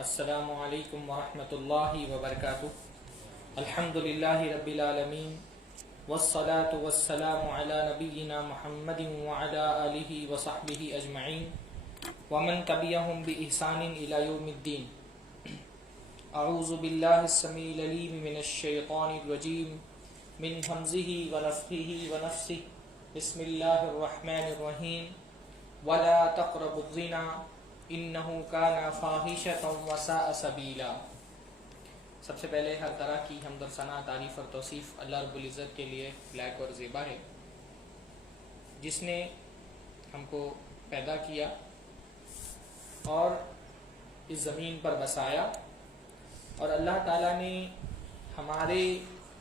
السلام علیکم ورحمۃ اللہ وبرکاتہ۔ الحمدللہ رب العالمین والصلاة والسلام علی نبینا محمد وعلی آلہ وصحبہ اجمعین ومن تبعہم بإحسان الی یوم الدین۔ اعوذ باللہ السمیع العلیم من الشیطان الرجیم من ہمزہ ونفخہ ونفثہ۔ بسم اللہ الرحمن الرحیم۔ ولا تقربوا الزنا انہ کان فاحشۃ وساء سبیلا۔ سب سے پہلے ہر طرح کی حمد و ثنا، تعریف اور توصیف اللہ رب العزت کے لیے لائق اور زیبا ہے، جس نے ہم کو پیدا کیا اور اس زمین پر بسایا، اور اللہ تعالیٰ نے ہمارے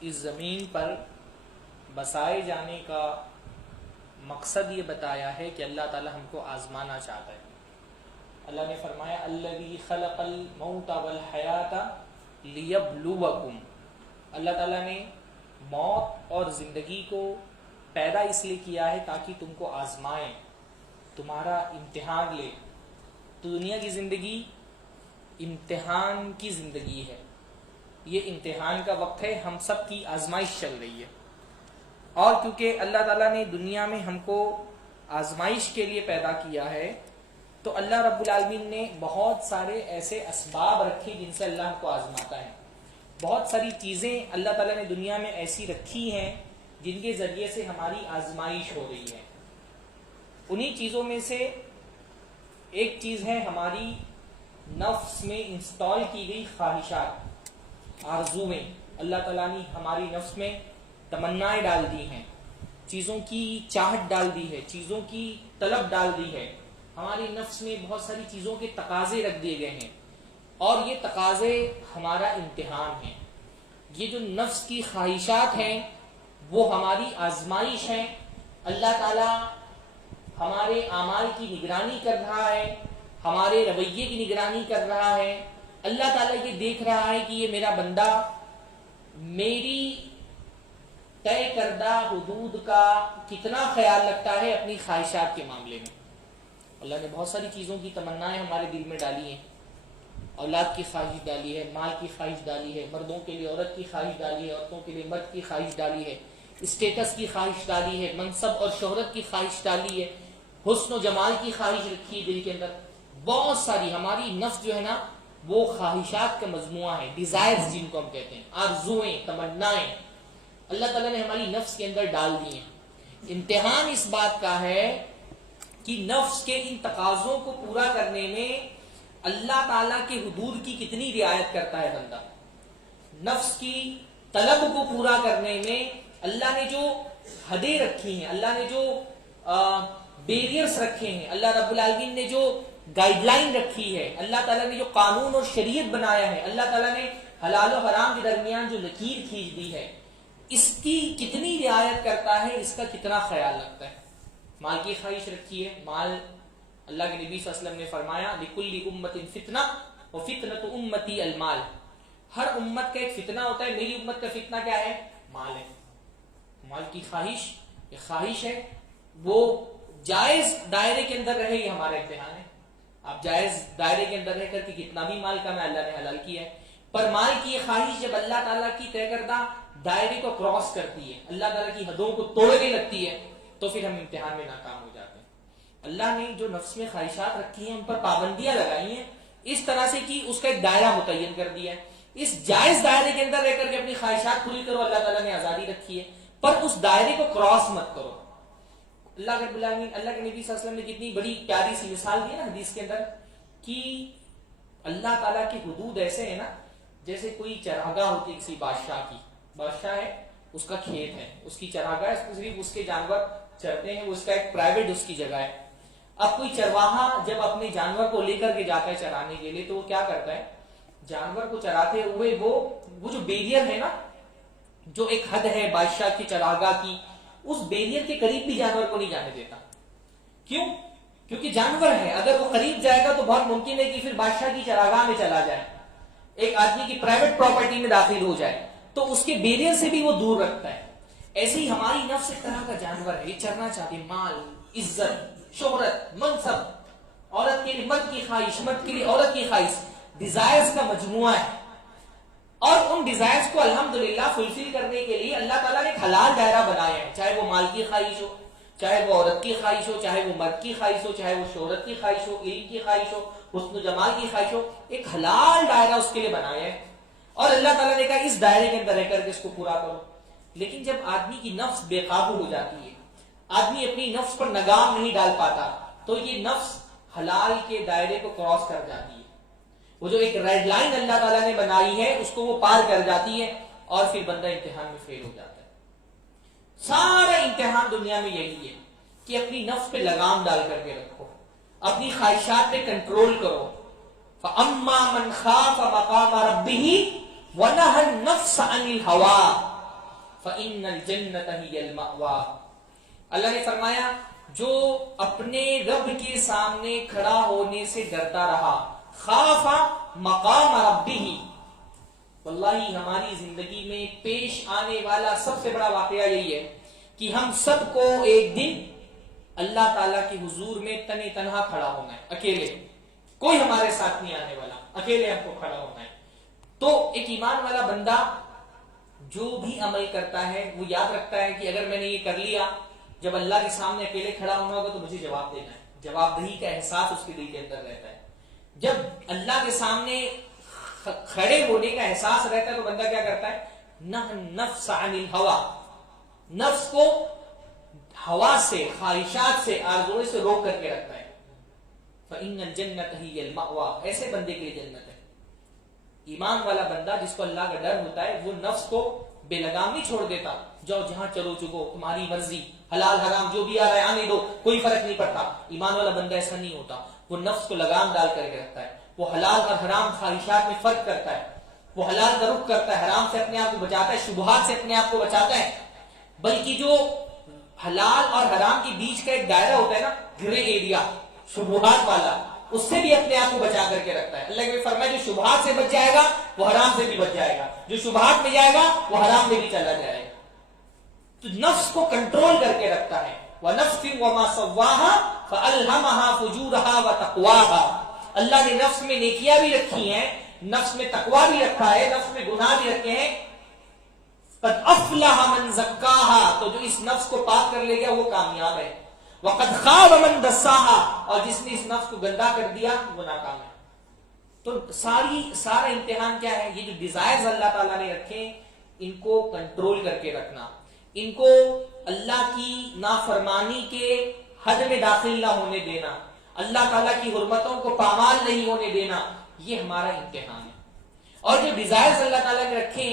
اس زمین پر بسائے جانے کا مقصد یہ بتایا ہے کہ اللہ تعالیٰ ہم کو آزمانا چاہتا ہے۔ اللہ نے فرمایا الذی خلق الموت والحیات لیبلوکم۔ اللہ تعالیٰ نے موت اور زندگی کو پیدا اس لیے کیا ہے تاکہ تم کو آزمائیں، تمہارا امتحان لے۔ تو دنیا کی زندگی امتحان کی زندگی ہے، یہ امتحان کا وقت ہے، ہم سب کی آزمائش چل رہی ہے۔ اور کیونکہ اللہ تعالیٰ نے دنیا میں ہم کو آزمائش کے لیے پیدا کیا ہے، تو اللہ رب العالمین نے بہت سارے ایسے اسباب رکھے جن سے اللہ ہم کو آزماتا ہے۔ بہت ساری چیزیں اللہ تعالیٰ نے دنیا میں ایسی رکھی ہیں جن کے ذریعے سے ہماری آزمائش ہو رہی ہے۔ انہی چیزوں میں سے ایک چیز ہے ہماری نفس میں انسٹال کی گئی خواہشات، آرزویں۔ اللہ تعالیٰ نے ہماری نفس میں تمنائیں ڈال دی ہیں، چیزوں کی چاہت ڈال دی ہے، چیزوں کی طلب ڈال دی ہے۔ ہماری نفس میں بہت ساری چیزوں کے تقاضے رکھ دیے گئے ہیں، اور یہ تقاضے ہمارا امتحان ہیں۔ یہ جو نفس کی خواہشات ہیں وہ ہماری آزمائش ہیں۔ اللہ تعالیٰ ہمارے اعمال کی نگرانی کر رہا ہے، ہمارے رویے کی نگرانی کر رہا ہے۔ اللہ تعالیٰ یہ دیکھ رہا ہے کہ یہ میرا بندہ میری طے کردہ حدود کا کتنا خیال رکھتا ہے اپنی خواہشات کے معاملے میں۔ اللہ نے بہت ساری چیزوں کی تمنائیں ہمارے دل میں ڈالی ہیں، اولاد کی خواہش ڈالی ہے، مال کی خواہش ڈالی ہے، مردوں کے لیے عورت کی خواہش ڈالی ہے، عورتوں کے لیے مرد کی خواہش ڈالی ہے، اسٹیٹس کی خواہش ڈالی ہے، منصب اور شہرت کی خواہش ڈالی ہے، حسن و جمال کی خواہش رکھی ہے دل کے اندر۔ بہت ساری ہماری نفس جو ہے نا وہ خواہشات کا مجموعہ ہے، ڈیزائرز جن کو ہم کہتے ہیں، آرزوئیں، تمنائیں اللہ تعالیٰ نے ہماری نفس کے اندر ڈال دی ہیں۔ امتحان اس بات کا ہے کہ نفس کے ان تقاضوں کو پورا کرنے میں اللہ تعالیٰ کے حدود کی کتنی رعایت کرتا ہے بندہ۔ نفس کی طلب کو پورا کرنے میں اللہ نے جو حدیں رکھی ہیں، اللہ نے جو بیریئرز رکھے ہیں، اللہ رب العالمین نے جو گائیڈ لائن رکھی ہے، اللہ تعالیٰ نے جو قانون اور شریعت بنایا ہے، اللہ تعالیٰ نے حلال و حرام کے درمیان جو لکیر کھینچ دی ہے، اس کی کتنی رعایت کرتا ہے، اس کا کتنا خیال رکھتا ہے۔ مال کی خواہش رکھی ہے، مال اللہ کے نبی صلی اللہ علیہ وسلم نے فرمایا لِكُلِّ أُمَّةٍ فِتْنَةٌ وَفِتْنَةُ أُمَّتِي الْمَالِ۔ ہر امت کا ایک فتنہ ہوتا ہے، میری امت کا فتنہ کیا ہے؟ مال ہے۔ مال کی خواہش یہ خواہش ہے، وہ جائز دائرے کے اندر رہے، یہ ہمارا امتحان ہے۔ آپ جائز دائرے کے اندر رہ کر کے کتنا بھی مال کمائیں، اللہ نے حلال کیا ہے، پر مال کی یہ خواہش جب اللہ تعالیٰ کی طے کردہ دائرے کو کراس کرتی ہے، اللہ تعالیٰ کی حدوں کو توڑنے لگتی ہے، تو پھر ہم امتحان میں ناکام ہو جاتے ہیں۔ اللہ نے جو نفس میں خواہشات رکھی ہیں ان پر پابندیاں لگائی ہیں، اس طرح سے کہ اس کا ایک دائرہ متعین کر دیا ہے۔ اس جائز دائرے کے اندر رہ کر کے اپنی خواہشات پوری کرو، اللہ تعالیٰ نے آزادی رکھی ہے، پر اس دائرے کو کراس مت کرو۔ اللہ رب العالمین، اللہ کے نبی صلی اللہ علیہ وسلم نے کتنی بڑی پیاری سی مثال دی ہے نا حدیث کے اندر، کہ اللہ تعالیٰ کی حدود ایسے ہیں نا جیسے کوئی چراگاہ ہوتی ہے کسی بادشاہ کی، بادشاہ ہے، اس کا کھیت ہے، اس کی چراگاہ ہے، صرف اس کے جانور چرتے ہیں، وہ اس کا ایک پرائیویٹ اس کی جگہ ہے۔ اب کوئی چرواہا جب اپنے جانور کو لے کر کے جاتا ہے چرانے کے لیے، تو وہ کیا کرتا ہے؟ جانور کو چراتے ہوئے وہ جو بیریئر ہے نا، جو ایک حد ہے بادشاہ کی چراگاہ کی، اس بیریئر کے قریب بھی جانور کو نہیں جانے دیتا۔ کیوں؟ کیونکہ جانور ہے، اگر وہ قریب جائے گا تو بہت ممکن ہے کہ پھر بادشاہ کی چراگاہ میں چلا جائے، ایک آدمی کی پرائیویٹ پراپرٹی میں داخل ہو جائے، تو اس کے بیریئر سے بھی وہ دور رکھتا ہے۔ ایسے ہی ہماری نفس ایک طرح کا جانور ہے، یہ چرنا چاہتی ہے، مال، عزت، شہرت، منصب، عورت کے لیے مرد کی خواہش، مرد کے لیے عورت کی خواہش، ڈیزائرز کا مجموعہ ہے، اور ان ڈیزائرز کو الحمدللہ فلفل کرنے کے لیے اللہ تعالیٰ نے ایک حلال دائرہ بنایا ہے، چاہے وہ مال کی خواہش ہو، چاہے وہ عورت کی خواہش ہو، چاہے وہ مرد کی خواہش ہو، چاہے وہ شہرت کی خواہش ہو، علم کی خواہش ہو، حسن و جمال کی خواہش ہو، ایک حلال دائرہ اس کے لیے بنایا ہے، اور اللہ تعالیٰ نے کہا اس دائرے کے اندر رہ کر کے اس کو پورا کرو۔ لیکن جب آدمی کی نفس بے قابو ہو جاتی ہے، آدمی اپنی نفس پر لگام نہیں ڈال پاتا، تو یہ نفس حلال کے دائرے کو کراس کر جاتی ہے، وہ جو ایک ریڈ لائن اللہ تعالیٰ نے بنائی ہے اس کو وہ پار کر جاتی ہے، اور پھر بندہ امتحان میں فیل ہو جاتا ہے۔ سارا امتحان دنیا میں یہی ہے کہ اپنی نفس پہ لگام ڈال کر کے رکھو، اپنی خواہشات پہ کنٹرول کرو۔ فَأَمَّا مَنْ خَافَ مَقَامَ رَبِّهِ وَنَهَى النَّفْسَ عَنِ الْهَوَىٰ فَإِنَّ الْجَنَّةَ هِيَ الْمَأْوَىٰ۔ اللہ نے فرمایا جو اپنے رب کے سامنے کھڑا ہونے سے ڈرتا رہا، خاف مقام ربہ، واللہ ہماری زندگی میں پیش آنے والا سب سے بڑا واقعہ یہی ہے کہ ہم سب کو ایک دن اللہ تعالیٰ کے حضور میں تنہا تنہا کھڑا ہونا ہے، اکیلے، کوئی ہمارے ساتھ نہیں آنے والا، اکیلے ہم کو کھڑا ہونا ہے۔ تو ایک ایمان والا بندہ جو بھی عمل کرتا ہے وہ یاد رکھتا ہے کہ اگر میں نے یہ کر لیا، جب اللہ کے سامنے اکیلے کھڑا ہونا ہوگا تو مجھے جواب دینا ہے، جواب دہی کا احساس اس کے دل کے اندر رہتا ہے۔ جب اللہ کے سامنے کھڑے ہونے کا احساس رہتا ہے تو بندہ کیا کرتا ہے؟ نفس عن الہویٰ، نفس کو ہوا سے، خواہشات سے، آرزوؤں سے روک کر کے رکھتا ہے۔ فَإِنَّ الْجَنَّةَ هِيَ الْمَأْوَىٰ، ایسے بندے کے لیے جنت ہے۔ ایمان والا بندہ جس کو اللہ کا ڈر ہوتا ہے وہ نفس کو بے لگام نہیں چھوڑ دیتا، جاؤ جہاں چلو چکو، تمہاری مرضی، حلال حرام جو بھی آ رہا ہے آنے دو، کوئی فرق نہیں پڑتا۔ ایمان والا بندہ ایسا نہیں ہوتا، وہ نفس کو لگام ڈال کر کے رکھتا ہے، وہ حلال اور حرام خواہشات میں فرق کرتا ہے، وہ حلال کا رخ کرتا ہے، حرام سے اپنے آپ کو بچاتا ہے، شبہات سے اپنے آپ کو بچاتا ہے۔ بلکہ جو حلال اور حرام کے بیچ کا ایک دائرہ ہوتا ہے نا، گرے ایریا، شبہات والا، اس سے بھی اپنے آپ کو بچا کر کے رکھتا ہے۔ اللہ کے فرمایا جو شبہات سے بچ جائے گا وہ حرام سے بھی بچ جائے گا، جو شبہات میں جائے گا وہ حرام میں بھی چلا جائے گا۔ تو نفس کو کنٹرول کر کے رکھتا ہے۔ وَنَفْسٍ وَمَا سَوَّاهَا فَأَلْهَمَهَا فُجُورَهَا وَتَقْوَاهَا، اللہ نے نفس میں نیکیاں بھی رکھی ہیں، نفس میں تقویٰ بھی رکھا ہے، نفس میں گناہ بھی رکھے ہیں۔ قَدْ أَفْلَحَ مَنْ زَكَّاهَا، تو جو اس نفس کو پاک کر لے گیا وہ کامیاب ہے۔ وَقَدْ خَابَ مَنْ دَسَّاهَا، اور جس نے اس نفس کو گندا کر دیا وہ ناکام ہے۔ تو سارا امتحان کیا ہے؟ یہ جو ڈیزائرز اللہ تعالیٰ نے رکھے ان کو کنٹرول کر کے رکھنا، ان کو اللہ کی نافرمانی کے حد میں داخل نہ ہونے دینا، اللہ تعالیٰ کی حرمتوں کو پامال نہیں ہونے دینا، یہ ہمارا امتحان ہے۔ اور جو ڈیزائرز اللہ تعالیٰ نے رکھے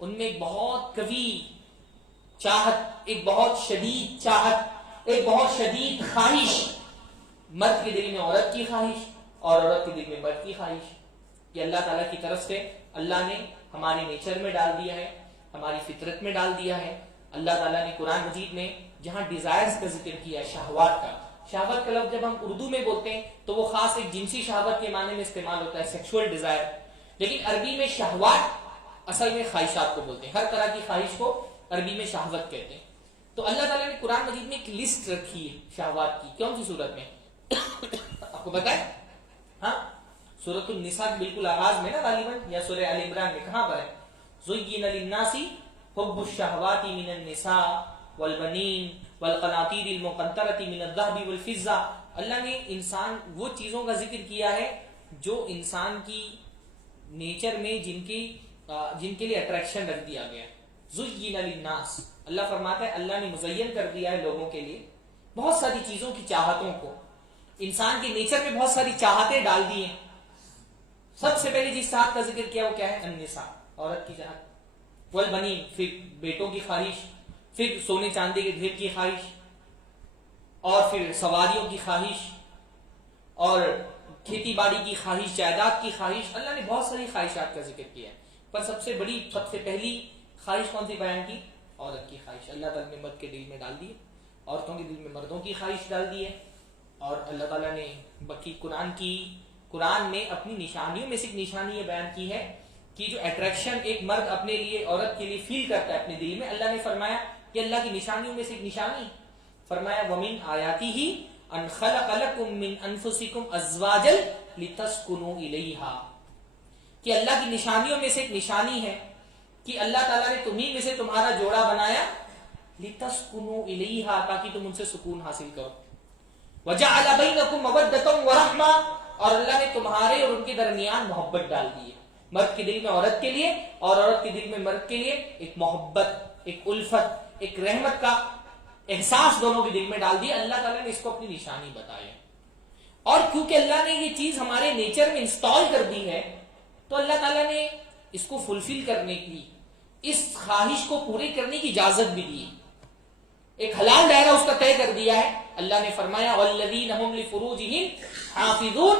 ان میں ایک بہت قوی چاہت، ایک بہت شدید چاہت، ایک بہت شدید خواہش، مرد کے دل میں عورت کی خواہش اور عورت کے دل میں مرد کی خواہش، یہ اللہ تعالیٰ کی طرف سے اللہ نے ہمارے نیچر میں ڈال دیا ہے، ہماری فطرت میں ڈال دیا ہے۔ اللہ تعالیٰ نے قرآن مجید میں جہاں ڈیزائرز کا ذکر کیا ہے، شہوات کا، شہوت کا لفظ جب ہم اردو میں بولتے ہیں تو وہ خاص ایک جنسی شہوت کے معنی میں استعمال ہوتا ہے، سیکشول ڈیزائر، لیکن عربی میں شہوات اصل میں خواہشات کو بولتے ہیں، ہر طرح کی خواہش کو عربی میں شہوت کہتے ہیں۔ تو اللہ تعالیٰ نے قرآن مجید میں ایک لسٹ رکھی ہے شہوات کی، کون سی صورت میں؟ آپ کو پتا ہے؟ ہاں، سورۃ النساء بالکل آغاز میں نا غالباً، یا سورہ آل عمران میں کہاں پر ہے؟ زُيِّنَ لِلنَّاسِ حُبُّ الشَّهَوَاتِ مِنَ النِّسَاءِ وَالْبَنِينَ وَالْقَنَاطِيرِ الْمُقَنطَرَةِ مِنَ الذَّهَبِ وَالْفِضَّةِ، اللہ نے انسان وہ چیزوں کا ذکر کیا ہے جو انسان کی نیچر میں جن کے لیے اٹریکشن رکھ دیا گیا ہے۔ زُيِّنَ لِلنَّاسِ، اللہ فرماتا ہے اللہ نے مزین کر دیا ہے لوگوں کے لیے بہت ساری چیزوں کی چاہتوں کو، انسان کے نیچر میں بہت ساری چاہتیں ڈال دی ہیں۔ سب سے پہلے جس چاہت کا ذکر کیا وہ کیا ہے؟ النساء، عورت کی چاہت، والبنین، پھر بیٹوں کی خواہش، پھر سونے چاندی کے ڈھیر کی خواہش، اور پھر سواریوں کی خواہش، اور کھیتی باڑی کی خواہش، جائیداد کی خواہش۔ اللہ نے بہت ساری خواہشات کا ذکر کیا ہے، پر سب سے پہلی خواہش کون سی بیان کی؟ عورت کی خواہش۔ اللہ تعالیٰ نے مرد کے دل میں ڈال دی ہے، عورتوں کے دل میں مردوں کی خواہش ڈال دی ہے۔ اور اللہ تعالیٰ نے باقی قرآن میں اپنی نشانیوں میں سے ایک نشانی یہ بیان کی ہے کہ جو اٹریکشن ایک مرد اپنے لیے عورت کے لیے فیل کرتا ہے اپنے دل میں، اللہ نے فرمایا کہ اللہ کی نشانیوں میں سے ایک نشانی فرمایا وَمِنْ آيَاتِهِ أَنْ خَلَقَ لَكُم مِّنْ أَنفُسِكُمْ أَزْوَاجًا لِتَسْكُنُوا إِلَيْهَا، کہ اللہ کی نشانیوں میں سے ایک نشانی ہے کہ اللہ تعالیٰ نے تمہیں میں سے تمہارا جوڑا بنایا لِتَسْكُنُوا إِلَيْهَا تاکہ تم ان سے سکون حاصل کرو. وَجَعَلَ بَيْنَكُمْ مَوَدَّةً وَرَحْمَةً اور اللہ نے تمہارے اور ان کے درمیان محبت ڈال دی ہے. مرد کے دل میں عورت کے لیے اور عورت کے دل میں مرد کے لیے ایک محبت، ایک الفت، ایک رحمت کا احساس دونوں کے دل میں ڈال دیا. اللہ تعالیٰ نے اس کو اپنی نشانی بتایا. اور کیونکہ اللہ نے یہ چیز ہمارے نیچر میں انسٹال کر دی ہے تو اللہ تعالیٰ نے اس کو فلفل کرنے کی، اس خواہش کو پورے کرنے کی اجازت بھی دی. ایک حلال دائرہ اس کا طے کر دیا ہے. اللہ نے فرمایا وَالَّذِينَ هُمْ لِفُرُوجِهِمْ حَافِظُونَ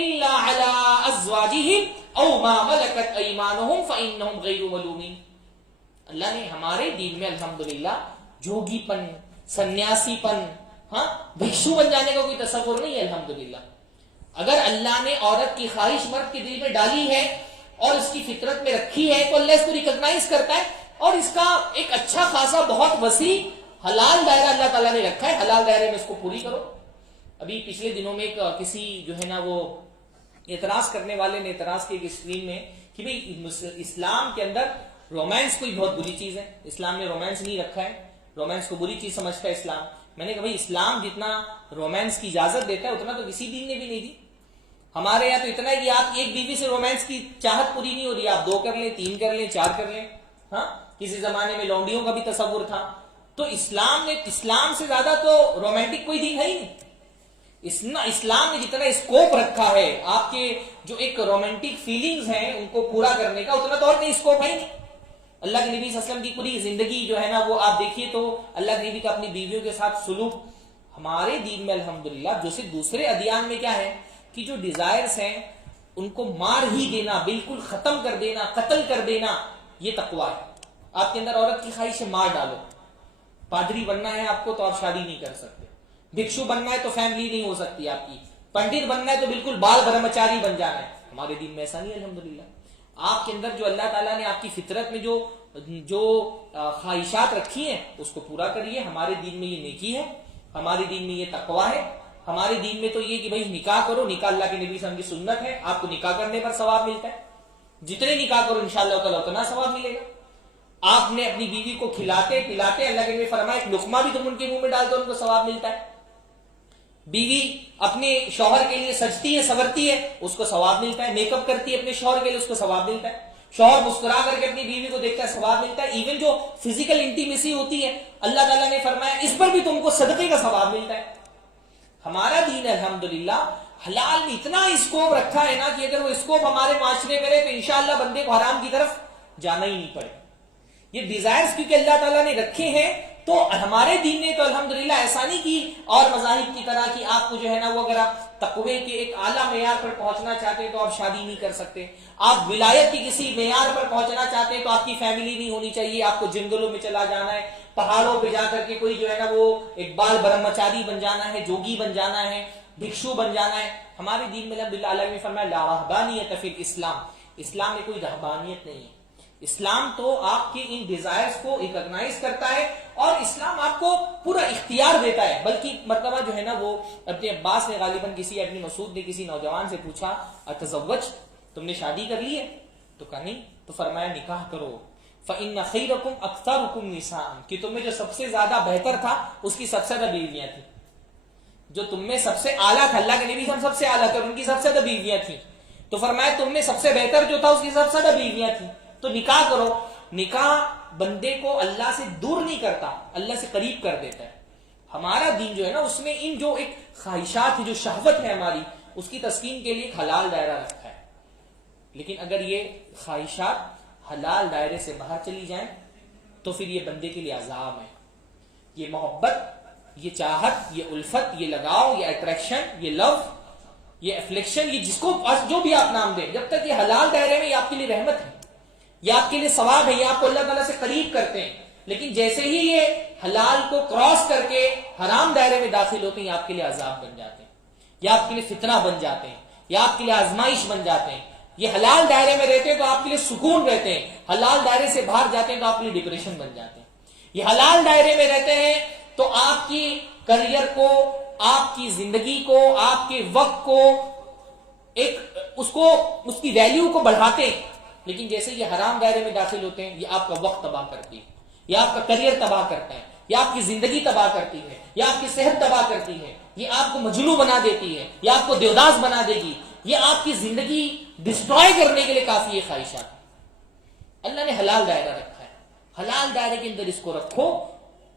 إِلَّا عَلَىٰ أَزْوَاجِهِمْ أَوْ مَا مَلَكَتْ أَيْمَانُهُمْ فَإِنَّهُمْ غَيْرُ مَلُومِينَ. اللہ نے ہمارے دین میں الحمدللہ جوگی پن، سنیاسی پن، بھکشو بن جانے کا کوئی تصور نہیں ہے. الحمدللہ اگر اللہ نے عورت کی خواہش مرد کے دل میں ڈالی ہے اور اس کی فطرت میں رکھی ہے تو اللہ اس کو ریکگنائز کرتا ہے اور اس کا ایک اچھا خاصا بہت وسیع حلال دائرہ اللہ تعالیٰ نے رکھا ہے. حلال دائرے میں اس کو پوری کرو. ابھی پچھلے دنوں میں کسی جو ہے نا وہ اعتراض کرنے والے نے اعتراض کیا اسکرین میں کہ بھئی اسلام کے اندر رومانس کوئی بہت بری چیز ہے، اسلام نے رومانس نہیں رکھا ہے، رومانس کو بری چیز سمجھتا ہے اسلام. میں نے کہا بھئی اسلام جتنا رومانس کی اجازت دیتا ہے اتنا تو کسی دین نے بھی نہیں دی. ہمارے یہاں تو اتنا ہے کہ آپ ایک بیوی سے رومانس کی چاہت پوری نہیں ہو رہی، آپ 2 کر لیں، 3 کر لیں، 4 کر لیں. کسی زمانے میں لونڈیوں کا بھی تصور تھا. تو اسلام سے زیادہ تو رومانٹک کوئی دین ہے ہی نہیں. اسلام نے جتنا اسکوپ رکھا ہے آپ کے جو ایک رومانٹک فیلنگز ہیں ان کو پورا کرنے کا، اتنا تو اور نہیں اسکوپ ہے ہی نہیں. اللہ کے نبی صلی اللہ علیہ وسلم کی پوری زندگی جو ہے نا وہ آپ دیکھیے تو اللہ کے نبی کا اپنی بیویوں کے ساتھ سلوک. ہمارے دین میں الحمدللہ جو سے دوسرے ادیان میں کیا ہے کہ جو ڈیزائرز ہیں ان کو مار ہی دینا، بالکل ختم کر دینا، قتل کر دینا، یہ تقویٰ ہے. آپ کے اندر عورت کی خواہش ہے مار ڈالو. پادری بننا ہے آپ کو تو آپ شادی نہیں کر سکتے، بھکشو بننا ہے تو فیملی نہیں ہو سکتی آپ کی، پنڈت بننا ہے تو بالکل بال برہمچاری بن جانا ہے. ہمارے دین میں ایسا نہیں ہے الحمدللہ. آپ کے اندر جو اللہ تعالیٰ نے آپ کی فطرت میں جو خواہشات رکھی ہیں اس کو پورا کریے. ہمارے دین میں یہ نیکی ہے، ہمارے دین میں یہ تقویٰ ہے. ہمارے دین میں تو یہ کہ بھئی نکاح کرو، نکاح اللہ کے نبی صلی اللہ علیہ وسلم کی سنت ہے. آپ کو نکاح کرنے پر ثواب ملتا ہے، جتنے نکاح کرو انشاءاللہ تعالیٰ اتنا ثواب ملے گا. آپ نے اپنی بیوی کو کھلاتے پلاتے اللہ کے نبی فرمایا ایک لقمہ بھی تم ان کے منہ میں ڈال دو ان کو ثواب ملتا ہے. بیوی اپنے شوہر کے لیے سجتی ہے سنورتی ہے اس کو ثواب ملتا ہے. میک اپ کرتی ہے اپنے شوہر کے لیے اس کو ثواب ملتا ہے. شوہر مسکرا کر کے اپنی بیوی کو دیکھتا ہے ثواب ملتا ہے. ایون جو فزیکل انٹیمیسی ہوتی ہے اللہ تعالیٰ نے فرمایا اس پر بھی تم کو صدقے کا ثواب ملتا ہے. ہمارا دین الحمدللہ حلال میں اتنا اسکوپ رکھا ہے نا کہ اگر وہ اسکوپ ہمارے معاشرے میں رہے تو انشاءاللہ بندے کو حرام کی طرف جانا ہی نہیں پڑے. یہ ڈیزائرز کیونکہ اللہ تعالیٰ نے رکھے ہیں تو ہمارے دین نے تو الحمدللہ ایسا نہیں کی اور مذاہب کی طرح کہ آپ کو جو ہے نا وہ اگر آپ تقوی کے ایک اعلیٰ معیار پر پہنچنا چاہتے ہیں تو آپ شادی نہیں کر سکتے. آپ ولایت کی کسی معیار پر پہنچنا چاہتے ہیں تو آپ کی فیملی نہیں ہونی چاہیے، آپ کو جنگلوں میں چلا جانا ہے، پہاڑوں پہ جا کر کے کوئی جو ہے نا وہ ایک بال برہمچاری بن جانا ہے، جوگی بن جانا ہے، بھکشو بن جانا ہے. ہمارے دین میں الحمدللہ اللہ نے فرمایا لا رہبانیت فی الاسلام. اسلام میں کوئی رہبانیت نہیں ہے. اسلام تو آپ کے ان ڈیزائرز کو ریکگنائز کرتا ہے اور اسلام آپ کو پورا اختیار دیتا ہے. بلکہ مرتبہ جو ہے نا وہ ابن عباس نے غالباً ابن مسعود نے کسی نوجوان سے پوچھا اتزوج، تم نے شادی کر لی ہے؟ تو کہا نہیں. تو فرمایا نکاح کرو. فإن خیرکم اکثرکم نساء، کہ تم میں جو سب سے زیادہ بہتر تھا اس کی سب سے زیادہ بیویاں تھیں. جو تم میں سب سے اعلیٰ تھا، اللہ کے نبی سب سے اعلیٰ تھے، ان کی سب سے زیادہ بیویاں تھیں. تو فرمایا تم میں سب سے بہتر جو تھا اس کی سب سے زیادہ بیویاں تھیں. تو نکاح کرو. نکاح بندے کو اللہ سے دور نہیں کرتا، اللہ سے قریب کر دیتا ہے. ہمارا دین جو ہے نا اس میں ان جو ایک خواہشات ہے، جو شہوت ہے ہماری، اس کی تسکین کے لیے ایک حلال دائرہ رکھا ہے. لیکن اگر یہ خواہشات حلال دائرے سے باہر چلی جائیں تو پھر یہ بندے کے لیے عذاب ہے. یہ محبت، یہ چاہت، یہ الفت، یہ لگاؤ، یہ اٹریکشن، یہ لو، یہ افلیکشن، یہ جس کو جو بھی آپ نام دیں، جب تک یہ حلال دائرے میں یہ آپ کے لیے رحمت ہے، یہ آپ کے لیے ثواب ہے، یہ آپ کو اللہ تعالیٰ سے قریب کرتے ہیں. لیکن جیسے ہی یہ حلال کو کراس کر کے حرام دائرے میں داخل ہوتے ہیں یہ آپ کے لیے عذاب بن جاتے ہیں، یا آپ کے لیے فتنہ بن جاتے ہیں، یا آپ کے لیے آزمائش بن جاتے ہیں. یہ حلال دائرے میں رہتے ہیں تو آپ کے لیے سکون رہتے ہیں، حلال دائرے سے باہر جاتے ہیں تو آپ کے لیے ڈپریشن بن جاتے ہیں. یہ حلال دائرے میں رہتے ہیں تو آپ کی کریئر کو، آپ کی زندگی کو، آپ کے وقت کو ایک اس کی ویلیو کو بڑھاتے ہیں، لیکن جیسے یہ حرام دائرے میں داخل ہوتے ہیں، یہ آپ کا وقت تباہ کرتی ہے، یہ آپ کا کریئر تباہ کرتا ہے، یہ آپ کی زندگی تباہ کرتی ہے، یہ آپ کی صحت تباہ کرتی ہے، یہ آپ کو مجنون بنا دیتی ہے، یہ آپ کو دیوداس بنا دے گی، یہ آپ کی زندگی ڈسٹروائے کرنے کے لیے کافی ہے خواہشات۔ اللہ نے حلال دائرہ رکھا ہے، حلال دائرے کے اندر اس کو رکھو،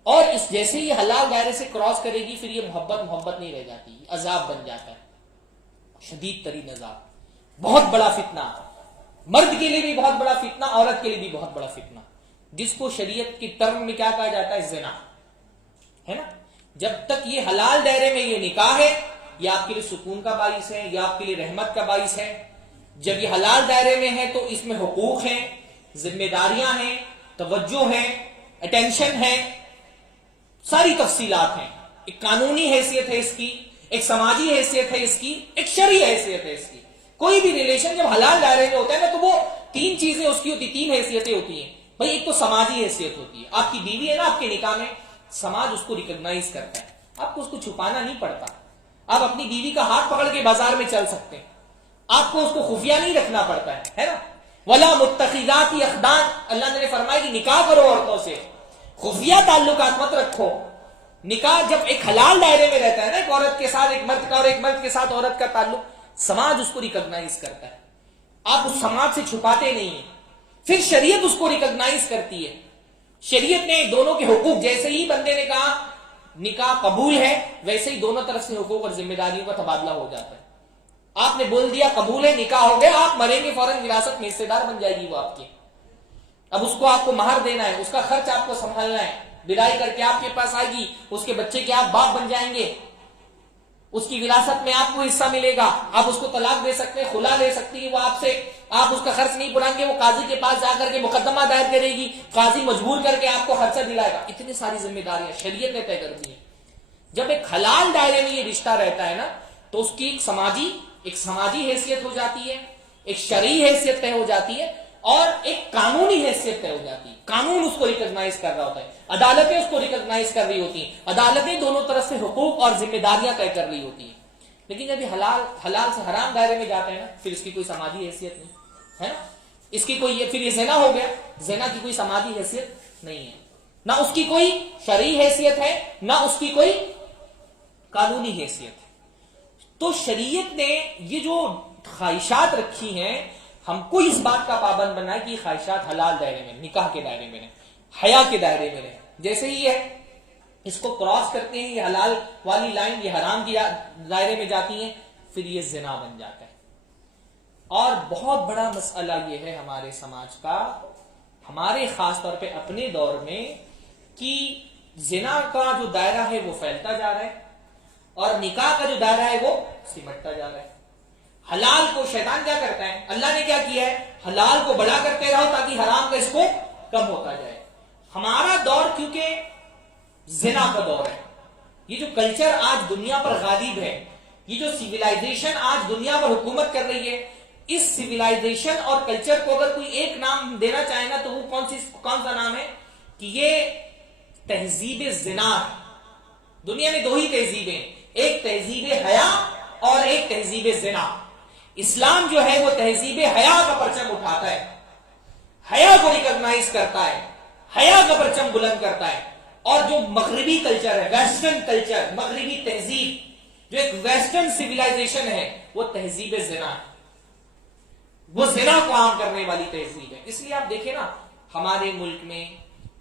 اور اس جیسے ہی حلال دائرے سے کراس کرے گی پھر یہ محبت نہیں رہ جاتی، یہ عذاب بن جاتا ہے، شدید ترین عذاب، بہت بڑا فتنہ، مرد کے لیے بھی بہت بڑا فتنہ، عورت کے لیے بھی بہت بڑا فتنہ، جس کو شریعت کی ٹرم میں کیا کہا جاتا ہے؟ زنا، ہے نا؟ جب تک یہ حلال دائرے میں یہ نکاح ہے، یہ آپ کے لیے سکون کا باعث ہے، یہ آپ کے لیے رحمت کا باعث ہے۔ جب یہ حلال دائرے میں ہے تو اس میں حقوق ہیں، ذمہ داریاں ہیں، توجہ ہے، اٹینشن ہے، ساری تفصیلات ہیں، ایک قانونی حیثیت ہے اس کی، ایک سماجی حیثیت ہے اس کی، ایک شرعی حیثیت ہے اس کی۔ کوئی بھی ریلیشن جب حلال دائرے میں ہوتا ہے نا تو وہ تین چیزیں اس کی ہوتی، تین حیثیتیں ہوتی ہیں بھائی۔ ایک تو سماجی حیثیت ہوتی ہے، آپ کی بیوی ہے نا آپ کے نکاح میں، سماج اس کو ریکگنائز کرتا ہے، آپ کو اس کو چھپانا نہیں پڑتا، آپ اپنی بیوی کا ہاتھ پکڑ کے بازار میں چل سکتے ہیں، آپ کو اس کو خفیہ نہیں رکھنا پڑتا ہے نا؟ ولا متخذات اخدان، اللہ نے فرمایا کہ نکاح کرو عورتوں سے، خفیہ تعلقات مت رکھو۔ نکاح جب ایک حلال دائرے میں رہتا ہے نا، ایک عورت کے ساتھ ایک مرد کا اور ایک مرد کے ساتھ عورت کا تعلق، سماج اس کو ریکگنائز کرتا ہے، آپ اس سماج سے چھپاتے نہیں ہیں۔ پھر شریعت اس کو ریکگنائز کرتی ہے، شریعت نے دونوں کے حقوق، جیسے ہی بندے نے کہا نکاح قبول ہے ویسے ہی دونوں طرف سے حقوق اور ذمہ داریوں کا تبادلہ ہو جاتا ہے۔ آپ نے بول دیا قبول ہے، نکاح ہو گیا، آپ مریں گے فوراً وراثت میں حصے دار بن جائے گی وہ آپ کی۔ اب اس کو آپ کو مہر دینا ہے، اس کا خرچ آپ کو سنبھالنا ہے، بدائی کر کے آپ کے پاس آئے گی، اس کے بچے کے آپ باپ بن جائیں گے، اس کی وراثت میں آپ کو حصہ ملے گا، آپ اس کو طلاق دے سکتے ہیں، خلا لے سکتی ہے وہ آپ سے، آپ اس کا خرچ نہیں پڑائیں گے، وہ قاضی کے پاس جا کر کے مقدمہ دائر کرے گی، قاضی مجبور کر کے آپ کو خرچہ دلائے گا۔ اتنی ساری ذمہ داریاں شریعت نے طے کر دی ہیں۔ جب ایک حلال دائرے میں یہ رشتہ رہتا ہے نا تو اس کی ایک سماجی حیثیت ہو جاتی ہے، ایک شرعی حیثیت طے ہو جاتی ہے، اور ایک قانونی حیثیت طے ہو جاتی ہے۔ قانون اس کو ریکگنائز کر رہا ہوتا ہے، عدالتیں اس کو ریکگنائز کر رہی ہوتی ہیں، عدالتیں دونوں طرف سے حقوق اور ذمہ داریاں طے کر رہی ہوتی ہیں۔ لیکن جب یہ حلال سے حرام دائرے میں جاتا ہے نا پھر اس کی کوئی سماجی حیثیت نہیں ہے نا، اس کی کوئی، پھر یہ زنا ہو گیا، زنا کی کوئی سماجی حیثیت نہیں ہے، نہ اس کی کوئی شرعی حیثیت ہے، نہ اس کی کوئی قانونی حیثیت ہے۔ تو شریعت نے یہ جو خواہشات رکھی ہیں، ہم کو اس بات کا پابند بنا ہے کہ یہ خواہشات حلال دائرے میں، نکاح کے دائرے میں رہیں، حیا کے دائرے میں رہیں۔ جیسے ہی ہے اس کو کراس کرتے ہیں، یہ حلال والی لائن یہ حرام کی دائرے میں جاتی ہیں، پھر یہ زنا بن جاتا ہے۔ اور بہت بڑا مسئلہ یہ ہے ہمارے سماج کا، ہمارے خاص طور پہ اپنے دور میں، کہ زنا کا جو دائرہ ہے وہ پھیلتا جا رہا ہے اور نکاح کا جو دائرہ ہے وہ سمٹتا جا رہا ہے۔ حلال کو شیطان کیا کرتا ہے؟ اللہ نے کیا کیا ہے؟ حلال کو بڑا کرتے رہو تاکہ حرام کا اس کو کم ہوتا جائے۔ ہمارا دور کیونکہ زنا کا دور ہے، یہ جو کلچر آج دنیا پر غالب ہے، یہ جو سیولائزیشن آج دنیا پر حکومت کر رہی ہے، اس سیولائزیشن اور کلچر کو اگر کوئی ایک نام دینا چاہے نا تو وہ کون سا نام ہے؟ کہ یہ تہذیب زنا ہے۔ دنیا میں دو ہی تہذیبیں، ایک تہذیب حیا اور ایک تہذیب زنا۔ اسلام جو ہے وہ تہذیب حیا کا پرچم اٹھاتا ہے، حیا کو ریکگنائز کرتا ہے، حیا کا پرچم بلند کرتا ہے۔ اور جو مغربی کلچر ہے، ویسٹرن کلچر، مغربی تہذیب، جو ایک ویسٹرن سیولائزیشن ہے، وہ تہذیب زنا ہے، وہ زنا کو عام کرنے والی تہذیب ہے۔ اس لیے آپ دیکھیں نا ہمارے ملک میں،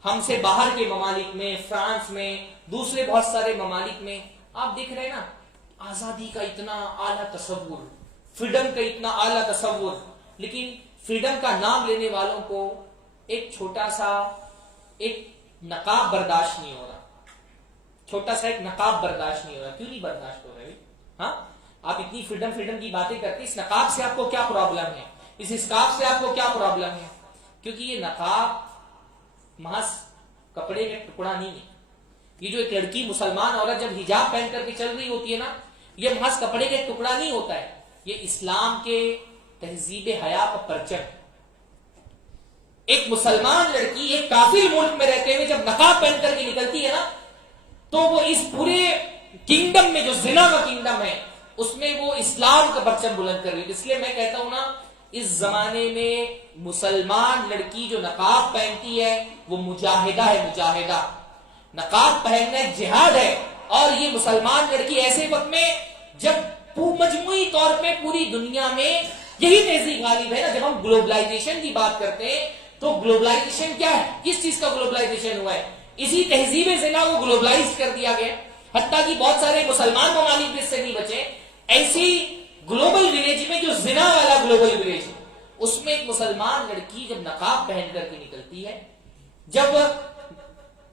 ہم سے باہر کے ممالک میں، فرانس میں، دوسرے بہت سارے ممالک میں آپ دیکھ رہے ہیں نا، آزادی کا اتنا اعلیٰ تصور، فریڈم کا اتنا اعلیٰ تصور، لیکن فریڈم کا نام لینے والوں کو ایک چھوٹا سا ایک نقاب برداشت نہیں ہو رہا، چھوٹا سا ایک نقاب برداشت نہیں ہو رہا۔ کیوں نہیں برداشت ہو رہا ہے؟ ہاں، آپ اتنی فریڈم کی باتیں کرتے، اس نقاب سے آپ کو کیا پرابلم ہے؟ اس اسکارف سے آپ کو کیا پرابلم ہے؟ کیونکہ یہ نقاب محض کپڑے کا ٹکڑا نہیں ہے۔ یہ جو ایک لڑکی مسلمان عورت جب حجاب پہن کر کے چل رہی ہوتی ہے نا، یہ محض کپڑے کا ایک ٹکڑا نہیں ہوتا ہے، یہ اسلام کے تہذیب حیا کا پرچم ہے۔ ایک مسلمان لڑکی ایک کافر ملک میں رہتے ہوئے جب نقاب پہن کر کے نکلتی ہے نا، تو وہ اس پورے کنگڈم میں جو زنا کا کنگڈم ہے، اس میں وہ اسلام کا پرچم بلند کر رہی ہے. اس لیے میں کہتا ہوں نا اس زمانے میں مسلمان لڑکی جو نقاب پہنتی ہے وہ مجاہدہ ہے. مجاہدہ نقاب پہننا ایک جہاد ہے. اور یہ مسلمان لڑکی ایسے وقت میں جب مجموعی طور پہ پوری دنیا میں یہی تہذیب غالب ہے نا. جب ہم گلوبلائزیشن کی بات کرتے ہیں تو گلوبلائزیشن کیا ہے؟ کس چیز کا گلوبلائزیشن ہوا ہے؟ اسی تہذیب زنا کو گلوبلائز کر دیا گیا. حتیٰ کہ بہت سارے مسلمان ممالک بھی اس سے نہیں بچے. ایسی گلوبل ولیج میں جو زنا والا گلوبل ولیج ہے اس میں ایک مسلمان لڑکی جب نقاب پہن کر کے نکلتی ہے, جب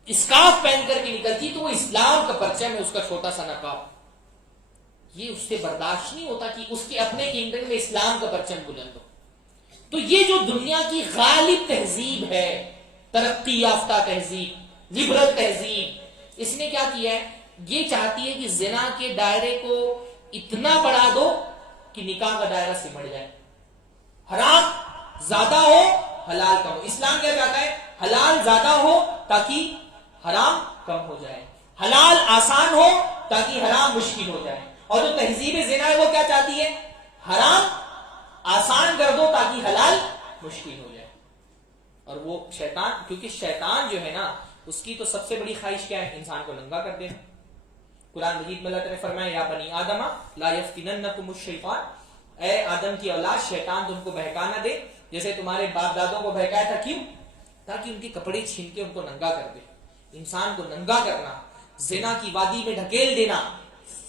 اسکارف پہن کر کے نکلتی تو وہ اسلام کا پرچم ہے, اس کا چھوٹا سا نقاب. یہ اس سے برداشت نہیں ہوتا کہ اس کے اپنے کنٹری میں اسلام کا پرچم بلند ہو. تو یہ جو دنیا کی غالب تہذیب ہے, ترقی یافتہ تہذیب, لبرل تہذیب, اس نے کیا کیا ہے؟ یہ چاہتی ہے کہ زنا کے دائرے کو اتنا بڑھا دو کہ نکاح کا دائرہ سمٹ جائے. حرام زیادہ ہو, حلال کم ہو. اسلام کیا چاہتا ہے؟ حلال زیادہ ہو تاکہ حرام کم ہو جائے, حلال آسان ہو تاکہ حرام مشکل ہو جائے. اور جو تہذیب زنا ہے وہ کیا چاہتی ہے؟ حرام آسان کر دو تاکہ حلال مشکل ہو جائے. اور وہ شیطان, کیونکہ شیطان جو ہے نا اس کی تو سب سے بڑی خواہش کیا ہے؟ انسان کو ننگا کر دینا. قرآن مجید میں اللہ تعالیٰ نے فرمایا یا بنی آدم لا یفتننکم الشیطان, اے آدم کی اولاد شیطان تم کو بہکا نہ دے جیسے تمہارے باپ دادوں کو بہکایا تھا. کیوں؟ تاکہ ان کے کپڑے چھین کے ان کو ننگا کر دے. انسان کو ننگا کرنا, زنا کی وادی میں ڈھکیل دینا,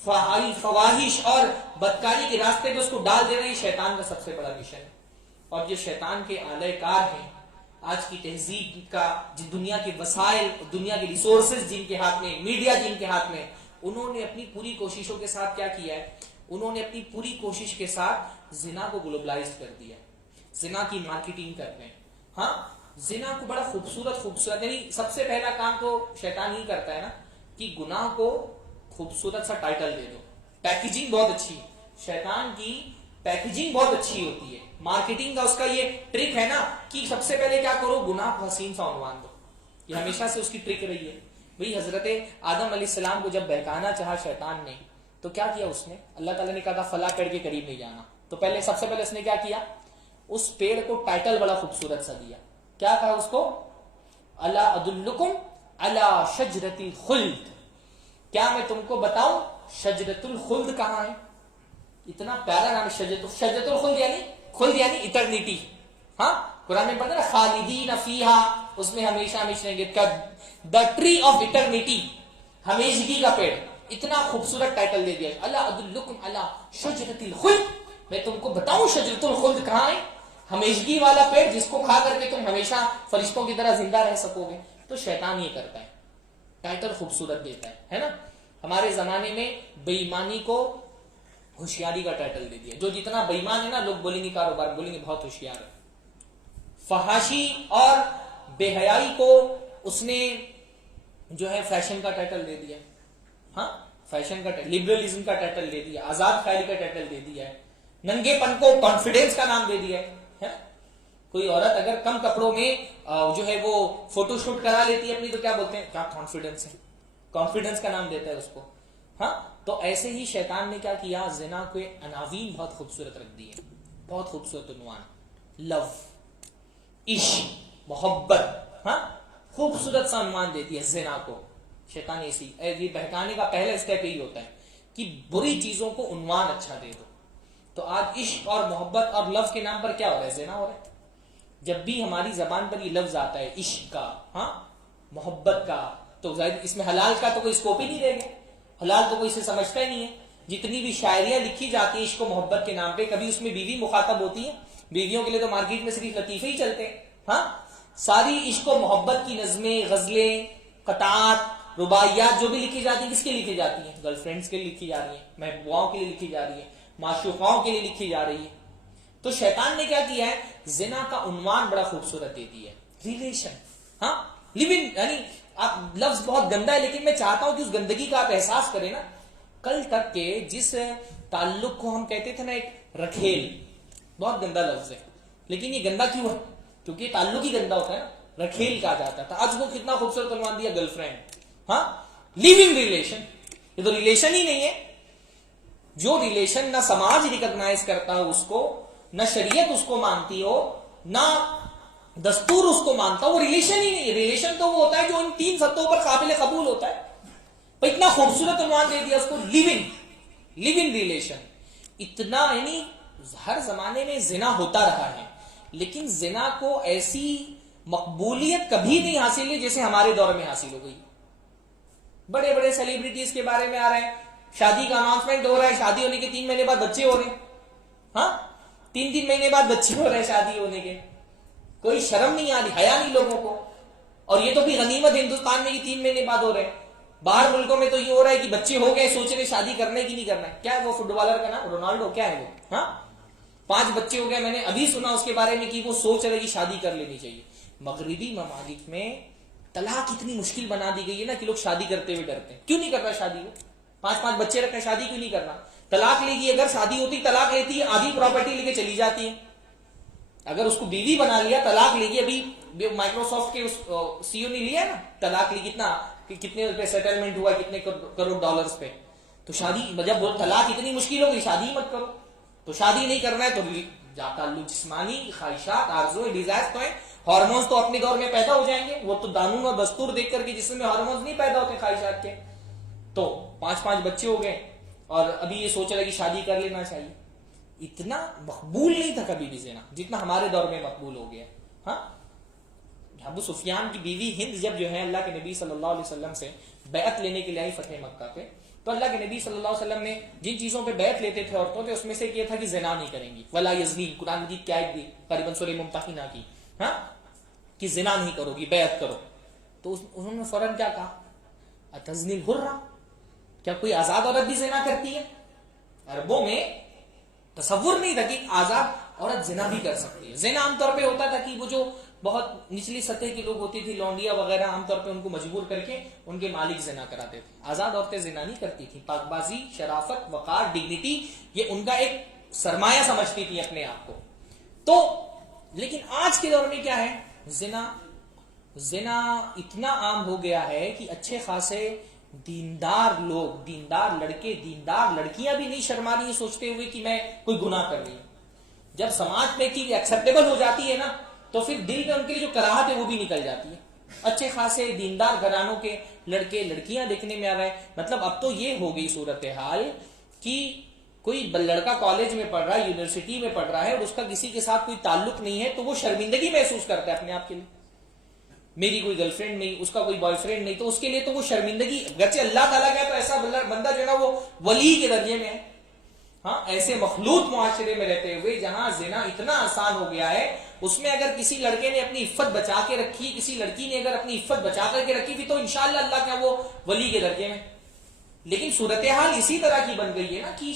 فواہش اور بدکاری کے راستے پہ اس کو ڈال دینا, یہ شیطان کا سب سے بڑا مشن ہے. اور جو شیطان کے آلہ کار ہیں آج کی تہذیب کا, دنیا کے وسائل, دنیا کے ریسورسز جن کے ہاتھ میں, میڈیا جن کے ہاتھ میں, انہوں نے اپنی پوری کوششوں کے ساتھ کیا کیا ہے؟ انہوں نے اپنی پوری کوشش کے ساتھ زنا کو گلوبلائز کر دیا. زنا کی مارکیٹنگ کرتے ہیں. ہاں, زنا کو بڑا خوبصورت یعنی سب سے پہلا کام تو شیطان ہی کرتا ہے نا کہ گناہ کو خوبصورت سا ٹائٹل دے دو. پیکیجنگ بہت اچھی, شیطان کی پیکیجنگ بہت اچھی ہوتی ہے. مارکیٹنگ کا اس کا یہ ٹرک ہے نا کہ سب سے پہلے کیا کرو, گناہ کو حسین سا عنوان دو. یہ ہمیشہ سے اس کی ٹرک رہی ہے. بھئی حضرت آدم علیہ السلام کو جب بہکانا چاہا شیطان نے تو کیا کیا اس نے؟ اللہ تعالیٰ نے کہا تھا فلاں پیڑ کے قریب نہیں جانا. تو پہلے سب سے پہلے اس نے کیا کیا؟ اس پیڑ کو ٹائٹل بڑا خوبصورت سا دیا. کیا کہا اس کو؟ الا ادلکم علی شجرۃ الخلد, کیا میں تم کو بتاؤں شجرۃ الخلد کہاں ہے؟ اتنا پیارا نام ہے شجرۃ الخلد, یعنی خلد یعنی ایٹرنیٹی. ہاں, قرآن میں پڑھا نا خالدین فیہا, اس میں ہمیشہ ہمیشہ رہیں گے. دا ٹری آف ایٹرنیٹی, ہمیشگی کا پیڑ. اتنا خوبصورت ٹائٹل دے دیا, الا ادلکم علی شجرۃ الخلد, میں تم کو بتاؤں شجرۃ الخلد کہاں ہے؟ ہمیشگی والا پیڑ جس کو کھا کر کے تم ہمیشہ فرشتوں کی طرح زندہ رہ سکو گے. تو شیطان یہ کرتا ہے, ٹائٹل خوبصورت دیتا ہے نا. ہمارے زمانے میں بے ایمانی کو ہوشیاری کا ٹائٹل دے دیا. جو جتنا بے ایمان ہے نا لوگ بولیں گے, کاروبار بولیں گے بہت ہوشیار ہے. فحاشی اور بے حیائی کو اس نے جو ہے فیشن کا ٹائٹل دے دیا. ہاں, فیشن کا لبرلزم کا ٹائٹل دے دیا, آزاد خیالی کا ٹائٹل دے دیا ہے. ننگے پن کو کانفیڈنس کا نام دے دیا ہے. کوئی عورت اگر کم کپڑوں میں جو ہے وہ فوٹو شوٹ کرا لیتی ہے اپنی تو کیا بولتے ہیں؟ کیا کانفیڈنس ہے, کانفیڈنس کا نام دیتا ہے اس کو. ہاں, تو ایسے ہی شیطان نے کیا کیا, زنا کو عناوین بہت خوبصورت رکھ دی ہے, بہت خوبصورت عنوان. لو, عشق, محبت, ہاں, خوبصورت سا عنوان دیتی ہے زنا کو. شیطان ایسی یہ بہکانے کا پہلا اسٹیپ یہی ہوتا ہے کہ بری چیزوں کو عنوان اچھا دے دو. تو آج عشق اور محبت اور لفظ کے نام پر کیا ہو رہا ہے؟ زنا ہو رہا ہے. جب بھی ہماری زبان پر یہ لفظ آتا ہے عشق کا, ہاں, محبت کا, تو ظاہر اس میں حلال کا تو کوئی اسکوپ ہی نہیں رہ گیا. حلال تو کوئی اسے سمجھتا ہی نہیں ہے. جتنی بھی شاعریاں لکھی جاتی ہیں عشق و محبت کے نام پہ, کبھی اس میں بیوی مخاطب ہوتی ہے؟ بیویوں کے لیے تو مارکیٹ میں صرف لطیفے ہی چلتے ہیں. ہاں, ساری عشق و محبت کی نظمیں, غزلیں, قطعات, رباعیات جو بھی لکھی جاتی ہیں کس کے لکھی جاتی ہیں؟ گرل فرینڈز کے لیے لکھی جا رہی ہیں, محبوباؤں کے لیے لکھی جا رہی ہیں, معشوقاؤں کے لیے لکھی جا رہی ہے. تو شیطان نے کیا کیا ہے, زنا کا عنوان بڑا خوبصورت دے دیا ہے. ریلیشن, ہاں, لیونگ, یعنی آپ لفظ بہت گندا ہے لیکن میں چاہتا ہوں کہ اس گندگی کا آپ احساس کریں نا. کل تک کے جس تعلق کو ہم کہتے تھے نا ایک رکھیل, بہت گندا لفظ ہے لیکن یہ گندا کیوں ہے؟ کیونکہ یہ تعلق ہی گندا ہوتا ہے نا, رکھیل کہا جاتا تھا. آج وہ کتنا خوبصورت عنوان دیا, گرل فرینڈ. ہاں, لیونگ ریلیشن, یہ تو ریلیشن ہی نہیں ہے. جو ریلیشن نہ سماج ریکگنائز کرتا ہو اس کو، نہ شریعت اس کو مانتی ہو، نہ دستور اس کو مانتا ہو، وہ ریلیشن ہی نہیں ہے. ریلیشن تو وہ ہوتا ہے جو ان 3 سطحوں پر قابل قبول ہوتا ہے. اتنا خوبصورت عنوان دے دیا اس کو، لیونگ ریلیشن. اتنا یعنی ہر زمانے میں زنا ہوتا رہا ہے، لیکن زنا کو ایسی مقبولیت کبھی نہیں حاصل ہوئی جیسے ہمارے دور میں حاصل ہو گئی. بڑے بڑے سیلیبریٹیز کے بارے میں آ رہے ہیں، شادی کا اناؤنسمنٹ ہو رہا ہے، شادی ہونے کے 3 مہینے بعد بچے ہو رہے ہیں. ہاں 3 مہینے بعد بچے ہو رہے ہیں شادی ہونے کے. کوئی شرم نہیں آ رہی، حیا نہیں لوگوں کو. اور یہ تو بھی غنیمت ہندوستان میں کہ 3 مہینے بعد ہو رہے ہیں. باہر ملکوں میں تو یہ ہو رہا ہے کہ بچے ہو گئے، سوچ رہے شادی کرنے کی نہیں کرنا ہے. کیا ہے وہ فٹ بالر کا نام رونالڈو، کیا ہے وہ؟ ہاں 5 بچے ہو گئے، میں نے ابھی سنا اس کے بارے میں کہ وہ سوچ رہے کہ شادی کر لینی چاہیے. مغربی ممالک میں طلاق اتنی مشکل بنا دی گئی ہے نا کہ لوگ شادی کرتے ہوئے ڈرتے ہیں. کیوں نہیں کرنا شادی؟ وہ 5 بچے رکھے، شادی کیوں نہیں کرنا؟ طلاق لے گی، اگر شادی ہوتی طلاق لیتی ہے، آدھی پراپرٹی لے کے چلی جاتی ہے. اگر اس کو بیوی بنا لیا، طلاق لے گی. ابھی مائکروسافٹ کے سی او نے لیا نا طلاق لی، کتنے روپے سیٹلمنٹ ہوا، کتنے کروڑ ڈالرز پہ. تو شادی جب طلاق اتنی مشکل ہو گئی، شادی مت کرو. تو شادی نہیں کرنا ہے تو تعلق جسمانی خواہشات، آرزویں، ڈیزائرز تو ہیں. ہارمونز تو اپنے دور میں پیدا ہو جائیں گے. وہ تو قانون اور دستور دیکھ کر کے جسم میں ہارمونز نہیں پیدا ہوتے خواہشات کے. تو 5 بچے ہو گئے اور ابھی یہ سوچ رہے کہ شادی کر لینا چاہیے. اتنا مقبول نہیں تھا کبھی بھی زنا جتنا ہمارے دور میں مقبول ہو گیا. ہاں ابو سفیان کی بیوی ہند جب جو ہے اللہ کے نبی صلی اللہ علیہ وسلم سے بیعت لینے کے لیے آئی فتح مکہ پہ، تو اللہ کے نبی صلی اللہ علیہ وسلم نے جن چیزوں پہ بیعت لیتے تھے عورتوں سے، اس میں سے یہ تھا کہ زنا نہیں کریں گی. ولا یزنین، قرآن مجید کی آیت دی تقریباً سورہ ممتحنہ کی، ہاں کہ زنا نہیں کرو گی، بیعت کرو. تو انہوں نے فوراً کیا کہا؟ اتزنی الحرہ، کیا کوئی آزاد عورت بھی زنا کرتی ہے؟ عربوں میں تصور نہیں تھا کہ آزاد عورت زنا بھی کر سکتی ہے. زنا عام طور پہ ہوتا تھا کہ وہ جو بہت نچلی سطح کے لوگ ہوتی تھی، لونڈیا وغیرہ، عام طور پہ ان کو مجبور کر کے ان کے مالک زنا کراتے تھے. آزاد عورتیں زنا نہیں کرتی تھیں. پاک بازی، شرافت، وقار، ڈگنیٹی، یہ ان کا ایک سرمایہ سمجھتی تھی اپنے آپ کو. تو لیکن آج کے دور میں کیا ہے؟ زنا اتنا عام ہو گیا ہے کہ اچھے خاصے دیندار لوگ، دیندار لڑکے، دیندار لڑکیاں بھی نہیں شرما رہی سوچتے ہوئے کہ میں کوئی گناہ کر رہی ہوں. جب سماج میں چیز ایکسیپٹیبل ہو جاتی ہے نا، تو پھر دل میں ان کے لیے جو کراہت ہے وہ بھی نکل جاتی ہے. اچھے خاصے دیندار گھرانوں کے لڑکے لڑکیاں دیکھنے میں آ رہے ہیں. مطلب اب تو یہ ہو گئی صورتحال کہ کوئی لڑکا کالج میں پڑھ رہا ہے، یونیورسٹی میں پڑھ رہا ہے، اور اس کا کسی کے ساتھ کوئی تعلق نہیں ہے، تو وہ شرمندگی محسوس کرتا ہے اپنے آپ کے لیے. میری کوئی گرل فرینڈ نہیں، اس کا کوئی بوائے فرینڈ نہیں، تو اس کے لیے تو وہ شرمندگی. گرچہ اللہ تعالیٰ کا تو ایسا بندہ جو ہے نا وہ ولی کے درجے میں ہے. ہاں ایسے مخلوط معاشرے میں رہتے ہوئے جہاں زنا اتنا آسان ہو گیا ہے، اس میں اگر کسی لڑکے نے اپنی عفت بچا کے رکھی، کسی لڑکی نے اگر اپنی عفت بچا کر کے رکھی تھی، تو انشاءاللہ اللہ کا وہ ولی کے درجے میں. لیکن صورتحال اسی طرح کی بن گئی ہے نا کہ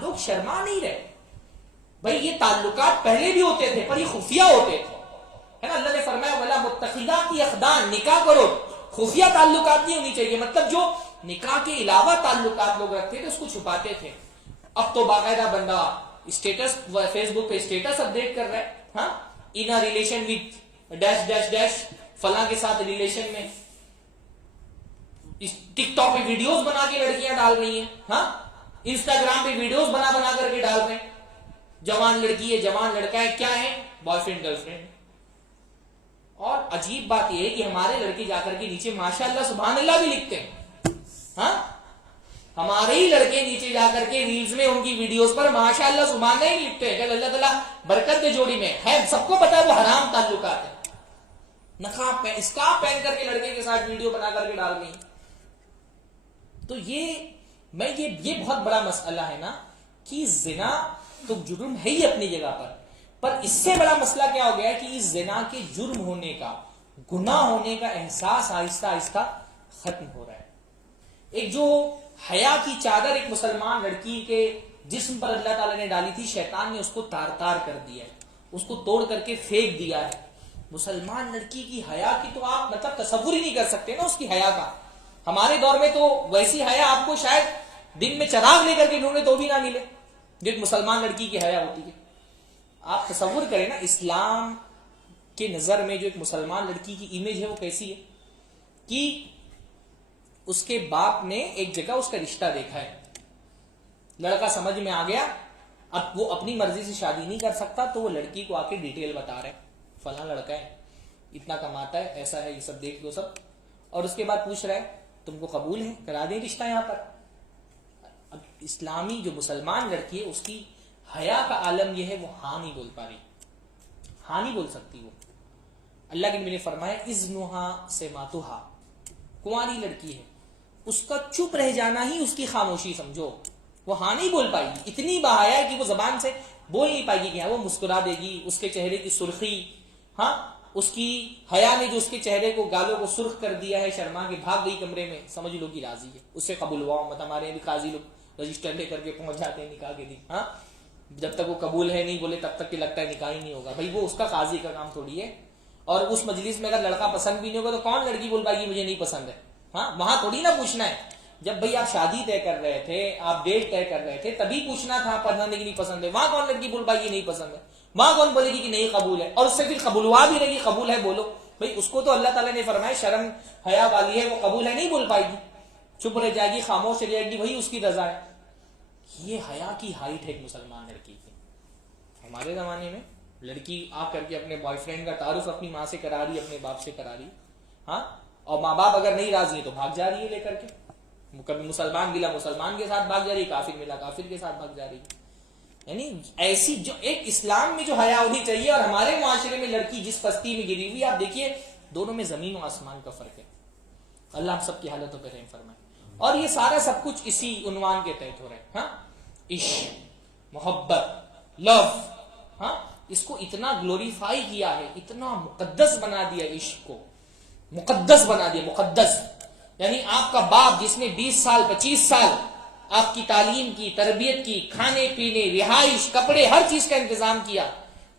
لوگ شرما نہیں رہے. بھائی یہ تعلقات پہلے بھی ہوتے تھے پر یہ خفیہ ہوتے تھے، ہے نا. اللہ نے فرمایا ولا متخذات اخدان، نکاح کرو خفیہ تعلقات نہیں ہونی چاہیے. مطلب جو نکاح کے علاوہ تعلقات لوگ رکھتے تھے اس کو چھپاتے تھے. اب تو باقاعدہ بندہ اسٹیٹس فیس بک پہ اسٹیٹس اپڈیٹ کر رہا ہے، ہاں in relation with dash dash dash, فلاں کے ساتھ ریلیشن میں. ٹک ٹاک پہ ویڈیوز بنا کے لڑکیاں ڈال رہی ہیں، ہاں انسٹاگرام پہ ویڈیوز بنا کر کے ڈال رہے ہیں. جوان لڑکی ہے، جوان لڑکا ہے، کیا ہے؟ Boy friend girl friend. اور عجیب بات یہ ہے کہ ہمارے لڑکے جا کر کے نیچے ماشاءاللہ سبحان اللہ بھی لکھتے ہیں. ہاں ہمارے ہی لڑکے نیچے جا کر کے ریلز میں ان کی ویڈیوز پر ماشاءاللہ سبحان اللہ ہی لکھتے ہیں کہ اللہ تعالیٰ برکت دے جوڑی میں ہے. سب کو پتا ہے وہ حرام تعلقات ہے. نقاب اسکارف پہن کر کے لڑکے کے ساتھ ویڈیو بنا کر کے ڈال گئی. تو یہ بہت بڑا مسئلہ ہے نا کہ زنا تو جرم ہے ہی اپنی جگہ پر اس سے بڑا مسئلہ کیا ہو گیا ہے کہ اس زنا کے جرم ہونے کا، گناہ ہونے کا احساس آہستہ آہستہ ختم ہو رہا ہے. ایک جو حیا کی چادر ایک مسلمان لڑکی کے جسم پر اللہ تعالیٰ نے ڈالی تھی، شیطان نے اس کو تار تار کر دیا ہے، اس کو توڑ کر کے پھینک دیا ہے. مسلمان لڑکی کی حیا کی تو آپ مطلب تصور ہی نہیں کر سکتے نا اس کی حیا کا. ہمارے دور میں تو ویسی حیا آپ کو شاید دن میں چراغ لے کر کے ڈھونڈے تو بھی نہ ملے جو ایک مسلمان لڑکی کی حیا ہوتی ہے. آپ تصور کریں نا اسلام کے نظر میں جو ایک مسلمان لڑکی کی امیج ہے وہ کیسی ہے کہ اس کے باپ نے ایک جگہ اس کا رشتہ دیکھا ہے لڑکا سمجھ میں آ گیا، اب وہ اپنی مرضی سے شادی نہیں کر سکتا تو وہ لڑکی کو آ کے ڈیٹیل بتا رہے فلاں لڑکا ہے، اتنا کماتا ہے، ایسا ہے، یہ سب دیکھ لو سب، اور اس کے بعد پوچھ رہا ہے تم کو قبول ہے، کرا دیں رشتہ یہاں پر۔ اب اسلامی جو مسلمان لڑکی ہے اس کی حیا کا عالم یہ ہے، وہ ہاں نہیں بول پا رہی، ہاں نہیں بول سکتی وہ۔ اللہ کے نبی نے فرمایا اذنھا سماتھا، کنواری لڑکی ہے، اس کا چپ رہ جانا ہی اس کی خاموشی سمجھو، وہ ہاں نہیں بول پائے گی، اتنی بحیا ہے کہ وہ زبان سے بول نہیں پائے گی کہ ہاں، وہ مسکرا دے گی، اس کے چہرے کی سرخی، ہاں اس کی حیا نے جو اس کے چہرے کو، گالوں کو سرخ کر دیا ہے، شرما کے بھاگ گئی کمرے میں، سمجھ لو کہ راضی ہے، اس سے قبول ہوا مت۔ ہمارے بھی قاضی لوگ رجسٹر لے کر کے پہنچ جاتے ہیں نکاح کے دن، ہاں جب تک وہ قبول ہے نہیں بولے تب تک کہ لگتا ہے نکاح ہی نہیں ہوگا، بھائی وہ اس کا قاضی کا کام تھوڑی ہے۔ اور اس مجلس میں اگر لڑکا پسند بھی نہیں ہوگا تو کون لڑکی بول پائے گی مجھے نہیں پسند ہے؟ ہاں وہاں تھوڑی نہ پوچھنا ہے، جب بھائی آپ شادی طے کر رہے تھے، آپ ڈیٹ طے کر رہے تھے، تبھی پوچھنا تھا پسند ہے کہ نہیں پسند ہے۔ وہاں کون لڑکی بول پائے گی نہیں پسند ہے؟ وہاں کون بولے گی کہ نہیں قبول ہے؟ اور اس سے پھر قبولوا بھی رہے گی قبول ہے بولو، بھائی اس کو تو اللہ تعالیٰ نے فرمایا شرم حیا والی ہے، وہ قبول ہے نہیں بول پائے گی، چپ رہ جائے گی، خاموش رہ جائے گی، وہی اس کی رضا ہے۔ یہ حیا کی ہائٹ ہے ایک مسلمان لڑکی کی۔ ہمارے زمانے میں لڑکی آ کر کے اپنے بوائے فرینڈ کا تعارف اپنی ماں سے کرا رہی ہے، اپنے باپ سے کرا رہی ہے، ہاں، اور ماں باپ اگر نہیں راضی ہے تو بھاگ جا رہی ہے لے کر کے، کبھی مسلمان ملا مسلمان کے ساتھ بھاگ جا رہی ہے، کافر ملا کافر کے ساتھ بھاگ جا رہی ہے۔ یعنی ایسی جو ایک اسلام میں جو حیا ہونی چاہیے، اور ہمارے معاشرے میں لڑکی جس پستی میں گری ہوئی، آپ دیکھیے دونوں میں زمین و آسمان کا فرق ہے۔ اللہ ہم سب کی حالتوں پہ رحم فرمائے۔ اور یہ سارا سب کچھ اسی عنوان کے تحت ہو رہا ہے، ہاں، عشق، محبت، لو، ہاں، اس کو اتنا گلوریفائی کیا ہے، اتنا مقدس بنا دیا، عشق کو مقدس بنا دیا، مقدس۔ یعنی آپ کا باپ جس نے 20 سال 25 سال آپ کی تعلیم کی، تربیت کی، کھانے پینے، رہائش، کپڑے، ہر چیز کا انتظام کیا،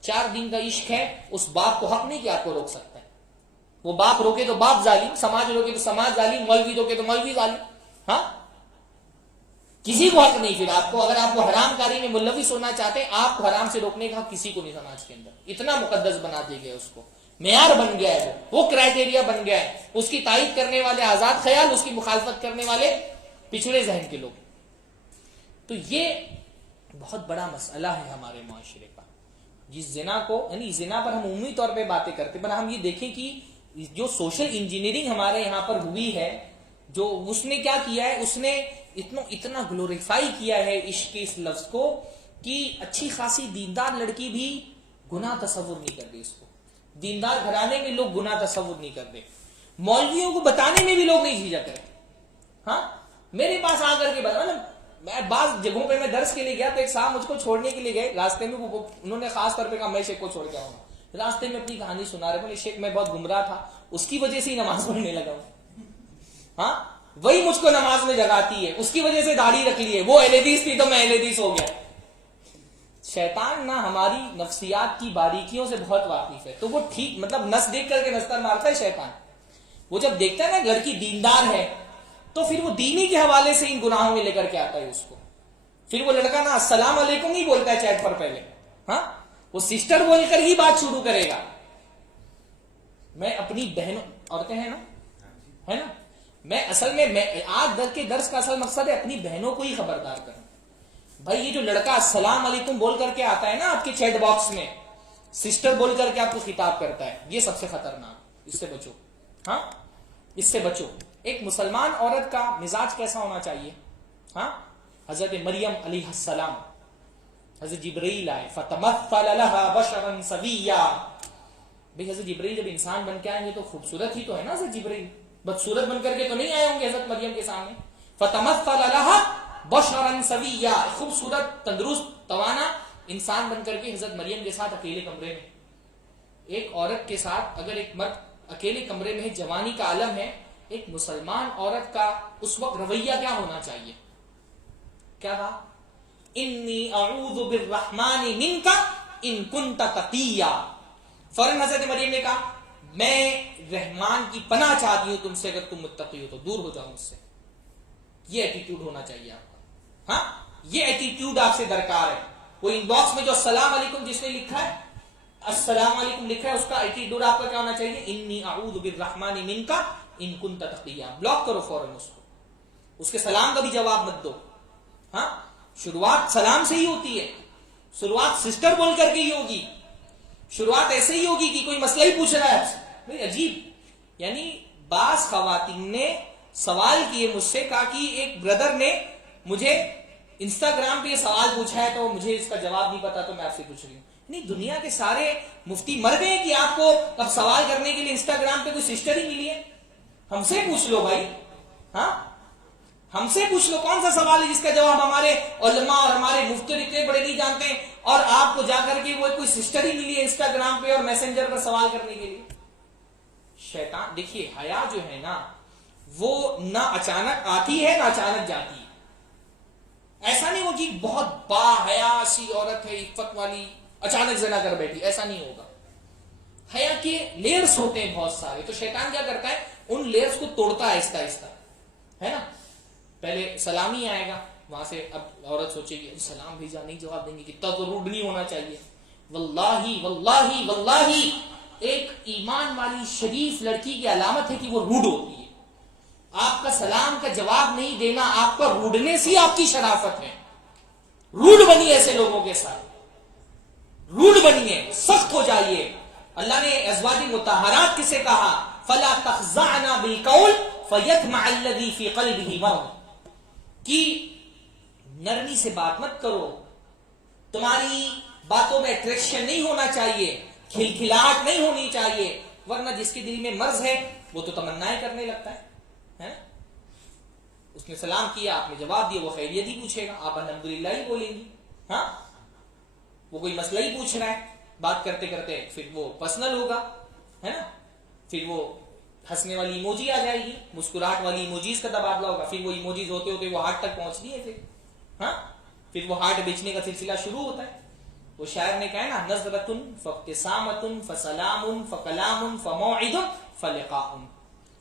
4 دن کا عشق ہے، اس باپ کو حق نہیں کہ آپ کو روک سکتا ہے۔ وہ باپ روکے تو باپ ظالم، سماج روکے تو سماج ظالم، مولوی روکے تو مولوی ظالم، ہاں، کسی کو حق نہیں۔ پھر آپ کو اگر آپ کو حرام کاری میں ملوث ہونا چاہتے ہیں، آپ کو حرام سے روکنے کا حق کسی کو نہیں سماج کے اندر۔ اتنا مقدس بنا دیا گیا، اس کو معیار بن گیا ہے، وہ کرائٹیریا بن گیا ہے، اس کی تائید کرنے والے آزاد خیال، اس کی مخالفت کرنے والے پچھڑے ذہن کے لوگ۔ تو یہ بہت بڑا مسئلہ ہے ہمارے معاشرے کا، جس زنا کو، یعنی زنا پر ہم عمومی طور پہ باتیں کرتے، پر ہم یہ دیکھیں کہ جو سوشل انجینئرنگ ہمارے یہاں پر ہوئی ہے، جو اس نے کیا کیا ہے، اس نے اتنا گلوریفائی کیا ہے عشق کے اس لفظ کو کہ اچھی خاصی دیندار لڑکی بھی گناہ تصور نہیں کرتی اس کو، دیندار گھرانے میں لوگ گناہ تصور نہیں کرتے، مولویوں کو بتانے میں بھی لوگ نہیں جھجک رہے۔ ہاں میرے پاس آ کر کے بتا، میں بعض جگہوں پہ میں درس کے لیے گیا تو ایک صاحب مجھ کو چھوڑنے کے لیے گئے، راستے میں انہوں نے خاص طور پہ کہا میں شیخ کو چھوڑ کے آؤں گا، راستے میں اپنی کہانی سنا رہے، بولے شیخ میں بہت گمراہ تھا، اس کی وجہ سے ہی نماز پڑھنے لگا ہوں، ہاں وہی مجھ کو نماز میں جگاتی ہے، اس کی وجہ سے داڑھی رکھ لی ہے، وہ اہل حدیث تھی تو میں اہل حدیث ہو گیا۔ شیطان نہ ہماری نفسیات کی باریکیوں سے بہت واقف ہے، تو وہ ٹھیک مطلب نس دیکھ کر کے نستر مارتا ہے شیطان۔ وہ جب دیکھتا ہے نا لڑکی دیندار ہے تو پھر وہ دینی کے حوالے سے ان گناہوں میں لے کر کے آتا ہے اس کو۔ پھر وہ لڑکا نا السلام علیکم نہیں بولتا ہے چیٹ پر پہلے، ہاں وہ سسٹر بول کر ہی بات شروع کرے گا۔ میں اپنی بہنوں، عورتیں ہیں نا، ہے نا، میں اصل میں آج در کے درس کا اصل مقصد ہے اپنی بہنوں کو ہی خبردار کرنا۔ بھائی یہ جو لڑکا السلام علیکم بول کر کے آتا ہے نا آپ کے چیٹ باکس میں، سسٹر بول کر کے آپ کو خطاب کرتا ہے، یہ سب سے خطرناک، اس سے بچو، ہاں اس سے بچو۔ ایک مسلمان عورت کا مزاج کیسا ہونا چاہیے؟ ہاں حضرت مریم علیہ السلام، حضرت جبرائیل آئے، فتمثل لها بشرا سویا، بھئی حضرت جبرائیل جب انسان بن کے آئیں گے تو خوبصورت ہی تو ہے نا، حضرت جبرائیل بدصورت بن کر کے تو نہیں آئے ہوں گے حضرت مریم کے سامنے۔ فتمثل لها بشرا سویا، خوبصورت تندرست توانا انسان بن کر کے حضرت مریم کے ساتھ اکیلے کمرے میں، ایک عورت کے ساتھ اگر ایک مرد اکیلے کمرے میں ہے، جوانی کا عالم ہے، ایک مسلمان عورت کا اس وقت رویہ کیا ہونا چاہیے؟ کیا کہا؟ انی اعوذ بالرحمن منک ان کنت تقیا، فوراً حضرت مریم نے کہا میں رحمان کی پناہ چاہتی ہوں تم سے، اگر تم متقی ہو تو دور ہو جاؤ مجھ سے۔ یہ ایٹیٹیوڈ ہونا چاہیے آپ کا، ہاں یہ ایٹیٹیوڈ آپ سے درکار ہے۔ وہ ان باکس میں جو السلام علیکم جس نے لکھا ہے، السلام علیکم لکھا ہے، اس کا ایٹیٹیوڈ آپ کا کیا ہونا چاہیے؟ انی اعوذ بالرحمن منک ان کنت تقیا، بلاک کرو فوراً اس کو، اس کے سلام کا بھی جواب مت دو، ہاں شروعات سلام سے ہی ہوتی ہے، شروعات سسٹر بول کر کے ہی ہوگی، شروعات ایسے ہی ہوگی کہ کوئی مسئلہ ہی پوچھ رہا ہے آپ سے. بھئی عجیب. یعنی بعض خواتین نے سوال کیے مجھ سے، کہا کہ ایک بردر نے مجھے انسٹاگرام پہ یہ سوال پوچھا ہے تو مجھے اس کا جواب نہیں پتا، تو میں آپ سے پوچھ رہی ہوں. نہیں، دنیا کے سارے مفتی مر گئے کہ آپ کو اب سوال کرنے کے لیے انسٹاگرام پہ کوئی سسٹر ہی ملی ہے؟ ہم سے پوچھ لو بھائی. ہاں، ہم سے پوچھ لو کون سا سوال ہے جس کا جواب ہمارے علماء اور ہمارے مفتی اتنے بڑے نہیں جانتے ہیں، اور آپ کو جا کر کے وہ کوئی سسٹر ہی ملی ہے انسٹاگرام پہ اور میسنجر پر سوال کرنے کے لیے. شیطان دیکھیے، حیا جو ہے نا وہ نہ اچانک آتی ہے نہ اچانک جاتی ہے. ایسا نہیں ہوگی بہت با حیا سی عورت ہے عفت والی اچانک زنا کر بیٹھی، ایسا نہیں ہوگا. حیا کے لیئرز ہوتے ہیں بہت سارے. تو شیطان کیا کرتا ہے، ان لیئرز کو توڑتا ہے آہستہ آہستہ، ہے نا. پہلے سلامی آئے گا، وہاں سے اب عورت سوچے گی سلام بھیجا نہیں جواب دیں گے، کتنا تو روڈ نہیں ہونا چاہیے. واللہ واللہ واللہ ایک ایمان والی شریف لڑکی کی علامت ہے کہ وہ روڈ ہوتی ہے. آپ کا سلام کا جواب نہیں دینا آپ کا روڈنیس ہی آپ کی شرافت ہے. روڈ بنیے ایسے لوگوں کے ساتھ، روڈ بنیے، سخت ہو جائیے. اللہ نے ازواج مطہرات کسے کہا؟ فلا تخضعن بالقول فیطمع الذی فی قلبہ مرض، کہ نرمی سے بات مت کرو، تمہاری باتوں میں اٹریکشن نہیں ہونا چاہیے، کھلکھلاہٹ نہیں ہونی چاہیے، ورنہ جس کے دل میں مرض ہے وہ تو تمنائیں کرنے لگتا ہے. اس نے سلام کیا، آپ نے جواب دیا، وہ خیریت ہی پوچھے گا، آپ الحمدللہ ہی بولیں گی. ہاں، وہ کوئی مسئلہ ہی پوچھ رہا ہے، بات کرتے کرتے پھر وہ پرسنل ہوگا، ہے نا. پھر وہ ہنسنے والی ایموجی آ جائے گی، مسکراہٹ والی ایموجیز کا تبادلہ ہوگا، پھر وہ ایموجیز ہوتے ہوتے وہ ہارٹ تک پہنچتی ہے. پھر وہ ہارٹ بیچنے کا سلسلہ شروع ہوتا ہے. وہ شاعر نے کہا ہے نا، نظرۃ فابتسامۃ فسلام فکلام فموعد فلقاء.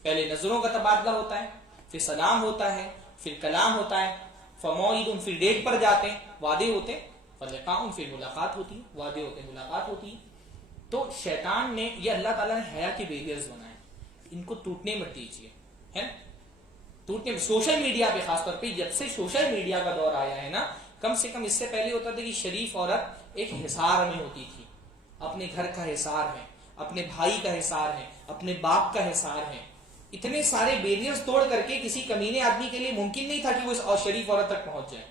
پہلے نظروں کا تبادلہ ہوتا ہے، پھر سلام ہوتا ہے، پھر کلام ہوتا ہے، فموعد پھر ڈیٹ پر جاتے ہیں، وعدے ہوتے ہیں، فلقاء پھر ملاقات ہوتی ہے، وعدے ہوتے ہیں، ملاقات ہوتی ہے. تو شیطان نے یہ اللہ تعالیٰ نے حیا کے بیریئرز بنائے، ان کو ٹوٹنے مت دیجیے. ہے ٹوٹنے میں سوشل میڈیا پہ خاص طور پہ جب سے سوشل میڈیا کا دور آیا ہے نا، کم سے کم اس سے پہلے ہوتا تھا کہ شریف عورت ایک حصار میں ہوتی تھی، اپنے گھر کا حصار ہے، اپنے بھائی کا حصار ہے، اپنے باپ کا حصار ہے. اتنے سارے بیریئرز توڑ کر کے کسی کمینے آدمی کے لیے ممکن نہیں تھا کہ وہ اس شریف عورت تک پہنچ جائے.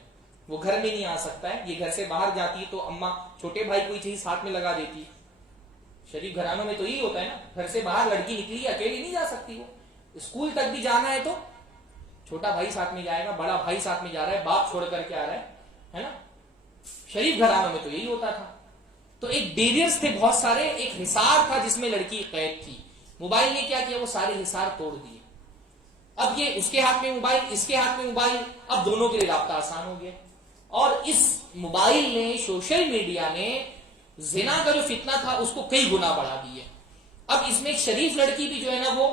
وہ گھر میں نہیں آ سکتا ہے، یہ گھر سے باہر جاتی ہے تو اماں چھوٹے بھائی کوئی چیز ہاتھ میں لگا دیتی. شریف گھرانوں میں تو یہی ہوتا ہے نا، گھر سے باہر لڑکی نکلی اکیلی نہیں جا سکتی. وہ اسکول تک بھی جانا ہے تو چھوٹا بھائی ساتھ میں جائے گا، بڑا بھائی ساتھ میں جا رہا ہے، باپ چھوڑ کر کے آ رہا ہے نا. شریف گھرانوں میں تو یہی ہوتا تھا. تو ایک بیریئرز تھے بہت سارے، ایک حصار تھا جس میں لڑکی قید تھی. موبائل نے کیا کیا، وہ سارے حصار توڑ دیے. اب یہ اس کے ہاتھ میں موبائل، اس کے ہاتھ میں موبائل، اب دونوں کے لیے رابطہ آسان ہو گیا. اور اس موبائل نے، سوشل میڈیا نے زنا کا جو فتنہ تھا اس کو کئی گنا بڑھا دی ہے. اب اس میں ایک شریف لڑکی بھی جو ہے نا وہ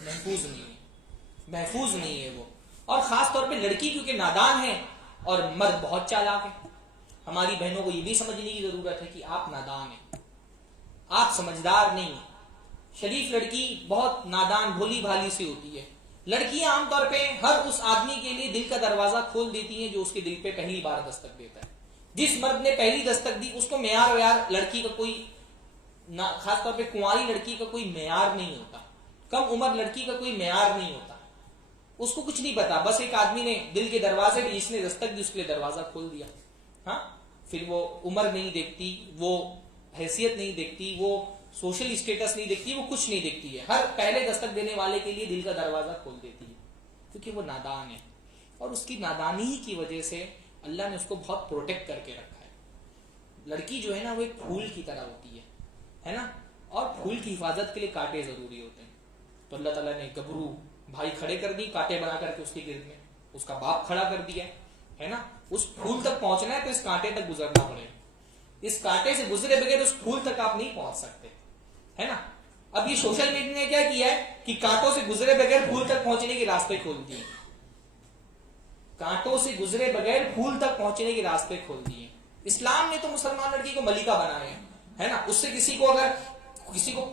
محفوظ نہیں ہے وہ. اور خاص طور پہ لڑکی کیونکہ نادان ہے اور مرد بہت چالاک ہے. ہماری بہنوں کو یہ بھی سمجھنے کی ضرورت ہے کہ آپ نادان ہیں، آپ سمجھدار نہیں. شریف لڑکی بہت نادان بھولی بھالی سی ہوتی ہے. لڑکیاں عام طور پہ ہر اس آدمی کے لیے دل کا دروازہ کھول دیتی ہیں جو اس کے دل پہ پہلی بار دستک دیتا ہے. جس مرد نے پہلی دستک دی اس کو معیار ویار لڑکی کا کوئی، خاص طور پہ کنواری لڑکی کا کوئی معیار نہیں ہوتا، کم عمر لڑکی کا کوئی معیار نہیں ہوتا. اس کو کچھ نہیں پتا، بس ایک آدمی نے دل کے دروازے پہ جس نے دستک دی اس کے لیے دروازہ کھول دیا. ہاں، پھر وہ عمر نہیں دیکھتی، وہ حیثیت نہیں دیکھتی، وہ سوشل اسٹیٹس نہیں دیکھتی، وہ کچھ نہیں دیکھتی ہے. ہر پہلے دستک دینے والے کے لیے دل کا دروازہ کھول دیتی ہے کیونکہ وہ نادان ہے. اور اس کی نادانی کی وجہ سے اللہ نے اس کو بہت پروٹیکٹ کر کے رکھا ہے. لڑکی جو ہے نا وہ ایک پھول کی طرح ہوتی ہے نا. اور پھول کی حفاظت کے لیے کانٹے ضروری ہوتے ہیں. تو اللہ تعالیٰ نے گبرو بھائی کھڑے کر دی کانٹے بنا کر کے اس کے گرد میں، اس کا باپ کھڑا کر دیا ہے نا. اس پھول تک پہنچنا ہے تو اس کانٹے تک گزرنا پڑے گا. اس کانٹے سے گزرے بغیر اس پھول تک آپ نہیں پہنچ سکتے، ہے نا. اب یہ سوشل میڈیا نے کیا کیا ہے کہ کانٹوں سے گزرے بغیر پھول تک پہنچنے کے راستے کھول دیے. کانٹوں سے گزرے بغیر پھول تک پہنچنے کے راستے کھول دیے. اسلام نے تو مسلمان لڑکی کو ملکہ بنایا ہے نا. اس سے کسی کو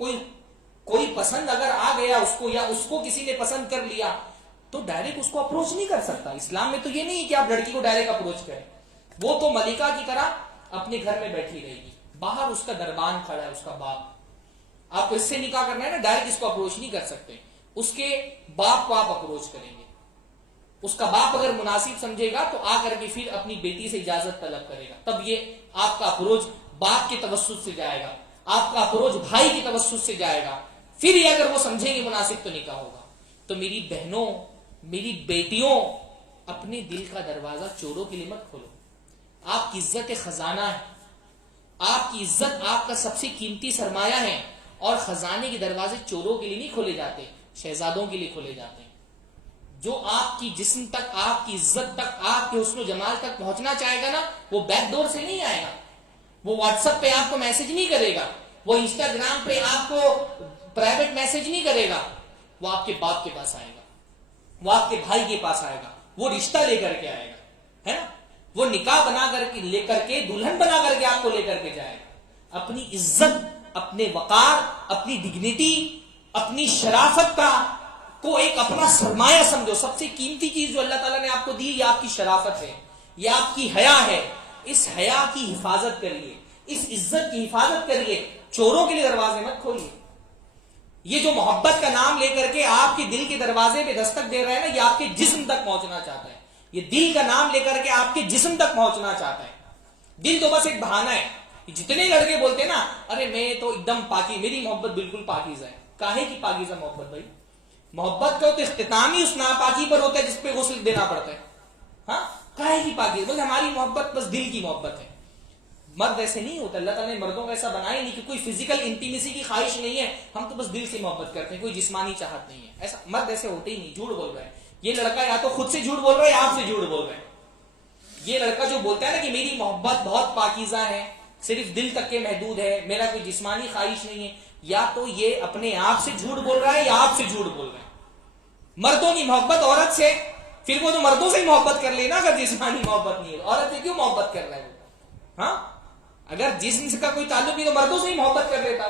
کوئی پسند اگر آ گیا اس کو، یا اس کو کسی نے پسند کر لیا تو ڈائریکٹ اس کو اپروچ نہیں کر سکتا. اسلام میں تو یہ نہیں ہے کہ آپ لڑکی کو ڈائریکٹ اپروچ کریں. وہ تو ملکہ کی طرح اپنے گھر میں بیٹھی رہے گی, باہر اس کا دربان کھڑا ہے, اس کا باپ. آپ کو اس سے نکاح کرنا ہے نا, ڈائریکٹ اس کو اپروچ نہیں کر سکتے. اس کے باپ کو آپ اپروچ کریں گے. اس کا باپ اگر مناسب سمجھے گا تو آ کر کے پھر اپنی بیٹی سے اجازت طلب کرے گا. تب یہ آپ کا اپروچ باپ کے توسط سے جائے گا, آپ کا اپروچ بھائی کے توسط سے جائے گا. پھر یہ اگر وہ سمجھیں گے مناسب تو نکاح ہوگا. تو میری بہنوں, میری بیٹیوں, اپنے دل کا دروازہ چوروں کے لیے مت کھولو. آپ کی عزت خزانہ ہے. آپ کی عزت آپ کا سب سے قیمتی سرمایہ ہے. اور خزانے کے دروازے چوروں کے لیے نہیں کھولے جاتے, شہزادوں کے لیے کھولے جاتے ہیں. جو آپ کی جسم تک, آپ کی عزت تک, آپ کے حسن و جمال تک پہنچنا چاہے گا نا, وہ بیک ڈور سے نہیں آئے گا. وہ واٹس ایپ پہ آپ کو میسج نہیں کرے گا, وہ انسٹاگرام پہ آپ کو پرائیویٹ میسج نہیں کرے گا. وہ آپ کے باپ کے پاس آئے گا, وہ آپ کے بھائی کے پاس آئے گا, وہ رشتہ لے کر کے آئے گا, ہے نا. وہ نکاح بنا کر کے لے کر کے, دلہن بنا کر کے آپ کو لے کر کے جائے گا. اپنی عزت, اپنے وقار, اپنی ڈگنیٹی, اپنی شرافت کا کو ایک اپنا سرمایہ سمجھو. سب سے قیمتی چیز جو اللہ تعالیٰ نے آپ کو دی, یہ آپ کی شرافت ہے, یہ آپ کی حیا ہے. اس حیا کی حفاظت کریے, اس عزت کی حفاظت کریے. چوروں کے لیے دروازے مت کھولیے. یہ جو محبت کا نام لے کر کے آپ کے دل کے دروازے پہ دستک دے رہا ہے نا, یہ آپ کے جسم تک پہنچنا چاہتا ہے. یہ دل کا نام لے کر کے آپ کے جسم تک پہنچنا چاہتا ہے. دل تو بس ایک بہانہ ہے. جتنے لڑکے بولتے ہیں نا, ارے میں تو ایک دم پاکی, میری محبت بالکل پاکیزہ ہے. کاہے کی پاکیزہ محبت بھائی؟ محبت کا تو اختتام ہی اس ناپاکی پر ہوتا ہے جس پہ غسل دینا پڑتا ہے. ہاں, کاہے کی پاکیزہ؟ بولے ہماری محبت بس دل کی محبت ہے. مرد ایسے نہیں ہوتا. اللہ تعالیٰ نے مردوں کو ایسا بنایا نہیں کہ کوئی فزیکل انٹیمیسی کی خواہش نہیں ہے, ہم تو بس دل سے محبت کرتے ہیں, کوئی جسمانی چاہت نہیں ہے. ایسا مرد ایسے ہوتے ہی نہیں. جھوٹ بول رہا ہے یہ لڑکا, یا تو خود سے جھوٹ بول رہا ہے یا آپ سے جھوٹ بول رہا ہے. یہ لڑکا جو بولتا ہے نا کہ میری محبت بہت پاکیزہ ہے, صرف دل تک کے محدود ہے, میرا کوئی جسمانی خواہش نہیں ہے, یا تو یہ اپنے آپ سے جھوٹ بول رہا ہے یا آپ سے جھوٹ بول رہا ہے. مردوں کی محبت عورت سے, پھر وہ تو مردوں سے ہی محبت کر لینا اگر جسمانی محبت نہیں ہے. عورت سے کیوں محبت کر رہا ہے وہ؟ ہاں, اگر جسم کا کوئی تعلق نہیں تو مردوں سے ہی محبت کر لیتا.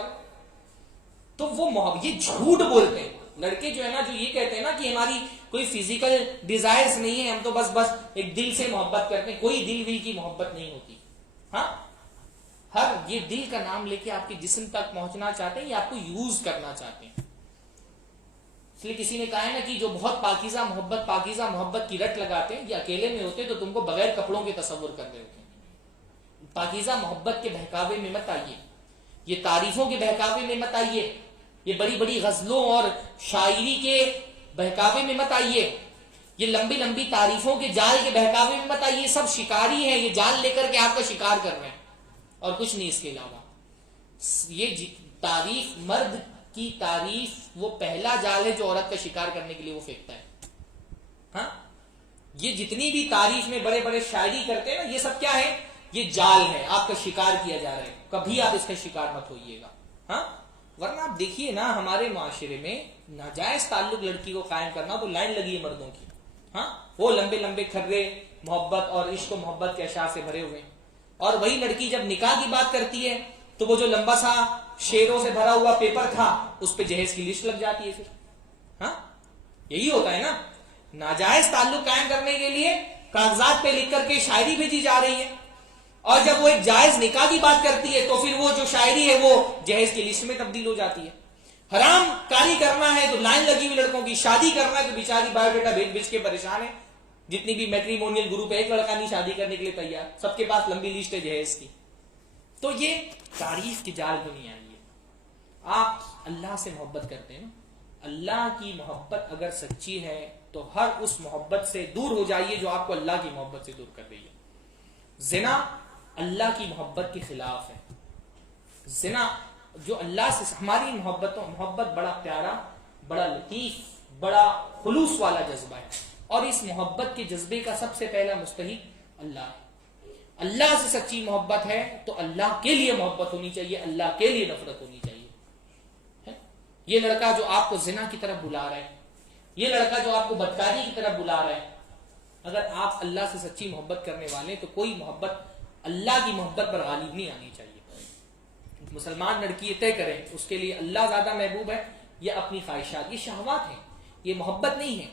تو وہ محبت, یہ جھوٹ بولتے ہیں لڑکے جو ہے نا, جو یہ کہتے ہیں نا کہ ہماری کوئی فزیکل ڈیزائرز نہیں ہے, ہم تو بس ایک دل سے محبت کرتے ہیں. کوئی دل کی محبت نہیں ہوتی. ہاں, ہر یہ دل کا نام لے کے آپ کے جسم تک پہنچنا چاہتے ہیں یا آپ کو یوز کرنا چاہتے ہیں. اس لیے کسی نے کہا ہے نا کہ جو بہت پاکیزہ محبت کی رٹ لگاتے ہیں, یہ اکیلے میں ہوتے تو تم کو بغیر کپڑوں کے تصور کر رہے ہوتے ہیں. پاکیزہ محبت کے بہکاوے میں مت آئیے, یہ تعریفوں کے بہکاوے میں مت آئیے, یہ بڑی بڑی غزلوں اور شاعری کے بہکاوے میں مت آئیے, یہ لمبی لمبی تعریفوں کے جال کے بہکاوے میں مت آئیے. سب شکاری ہیں, یہ جال لے کر کے آپ کا شکار کر رہے ہیں اور کچھ نہیں اس کے علاوہ. یہ تعریف, مرد کی تعریف, وہ پہلا جال ہے جو عورت کا شکار کرنے کے لیے وہ پھینکتا ہے. ہاں, یہ جتنی بھی تعریف میں بڑے بڑے شاعری کرتے ہیں نا, یہ سب کیا ہے؟ یہ جال ہے, آپ کا شکار کیا جا رہا ہے. کبھی آپ اس کا شکار مت ہوئیے گا. ہاں, ورنہ آپ دیکھیے نا, ہمارے معاشرے میں ناجائز تعلق لڑکی کو قائم کرنا تو لائن لگی ہے مردوں کی. ہاں, وہ لمبے لمبے کھرے محبت اور عشق و محبت کے اشعار سے بھرے ہوئے. اور وہی لڑکی جب نکاح کی بات کرتی ہے تو وہ جو لمبا سا شعروں سے بھرا ہوا پیپر تھا, اس پہ جہیز کی لسٹ لگ جاتی ہے. پھر ہاں, یہی ہوتا ہے نا. ناجائز تعلق قائم کرنے کے لیے کاغذات پہ لکھ کر کے شاعری بھیجی جا رہی ہے, اور جب وہ ایک جائز نکاح کی بات کرتی ہے تو پھر وہ جو شاعری ہے وہ جہیز کی لسٹ میں تبدیل ہو جاتی ہے. حرام کاری کرنا ہے تو لائن لگی ہوئی لڑکوں کی, شادی کرنا ہے تو بیچاری بایو ڈیٹا بھیج بھیج کے پریشان ہے. جتنی بھی میٹریمونیل گروپ ہے, ایک لڑکا نہیں شادی کرنے کے لیے تیار, سب کے پاس لمبی لسٹ ہے جہیز کی. تو یہ تعریف کی جال دنیا ہے. آپ اللہ سے محبت کرتے ہیں نا, اللہ کی محبت اگر سچی ہے تو ہر اس محبت سے دور ہو جائیے جو آپ کو اللہ کی محبت سے دور کر رہی ہے. زنا اللہ کی محبت کے خلاف ہے. زنا جو اللہ سے, ہماری محبت بڑا پیارا, بڑا لطیف, بڑا خلوص والا جذبہ ہے, اور اس محبت کے جذبے کا سب سے پہلا مستحق اللہ ہے. اللہ سے سچی محبت ہے تو اللہ کے لیے محبت ہونی چاہیے, اللہ کے لیے نفرت ہونی چاہیے. یہ لڑکا جو آپ کو زنا کی طرف بلا رہا ہے, یہ لڑکا جو آپ کو بدکاری کی طرف بلا رہا ہے, اگر آپ اللہ سے سچی محبت کرنے والے تو کوئی محبت اللہ کی محبت پر غالب نہیں آنی چاہیے. مسلمان لڑکی یہ طے کرے اس کے لیے اللہ زیادہ محبوب ہے یا اپنی خواہشات. یہ شہوات ہیں, یہ محبت نہیں ہے.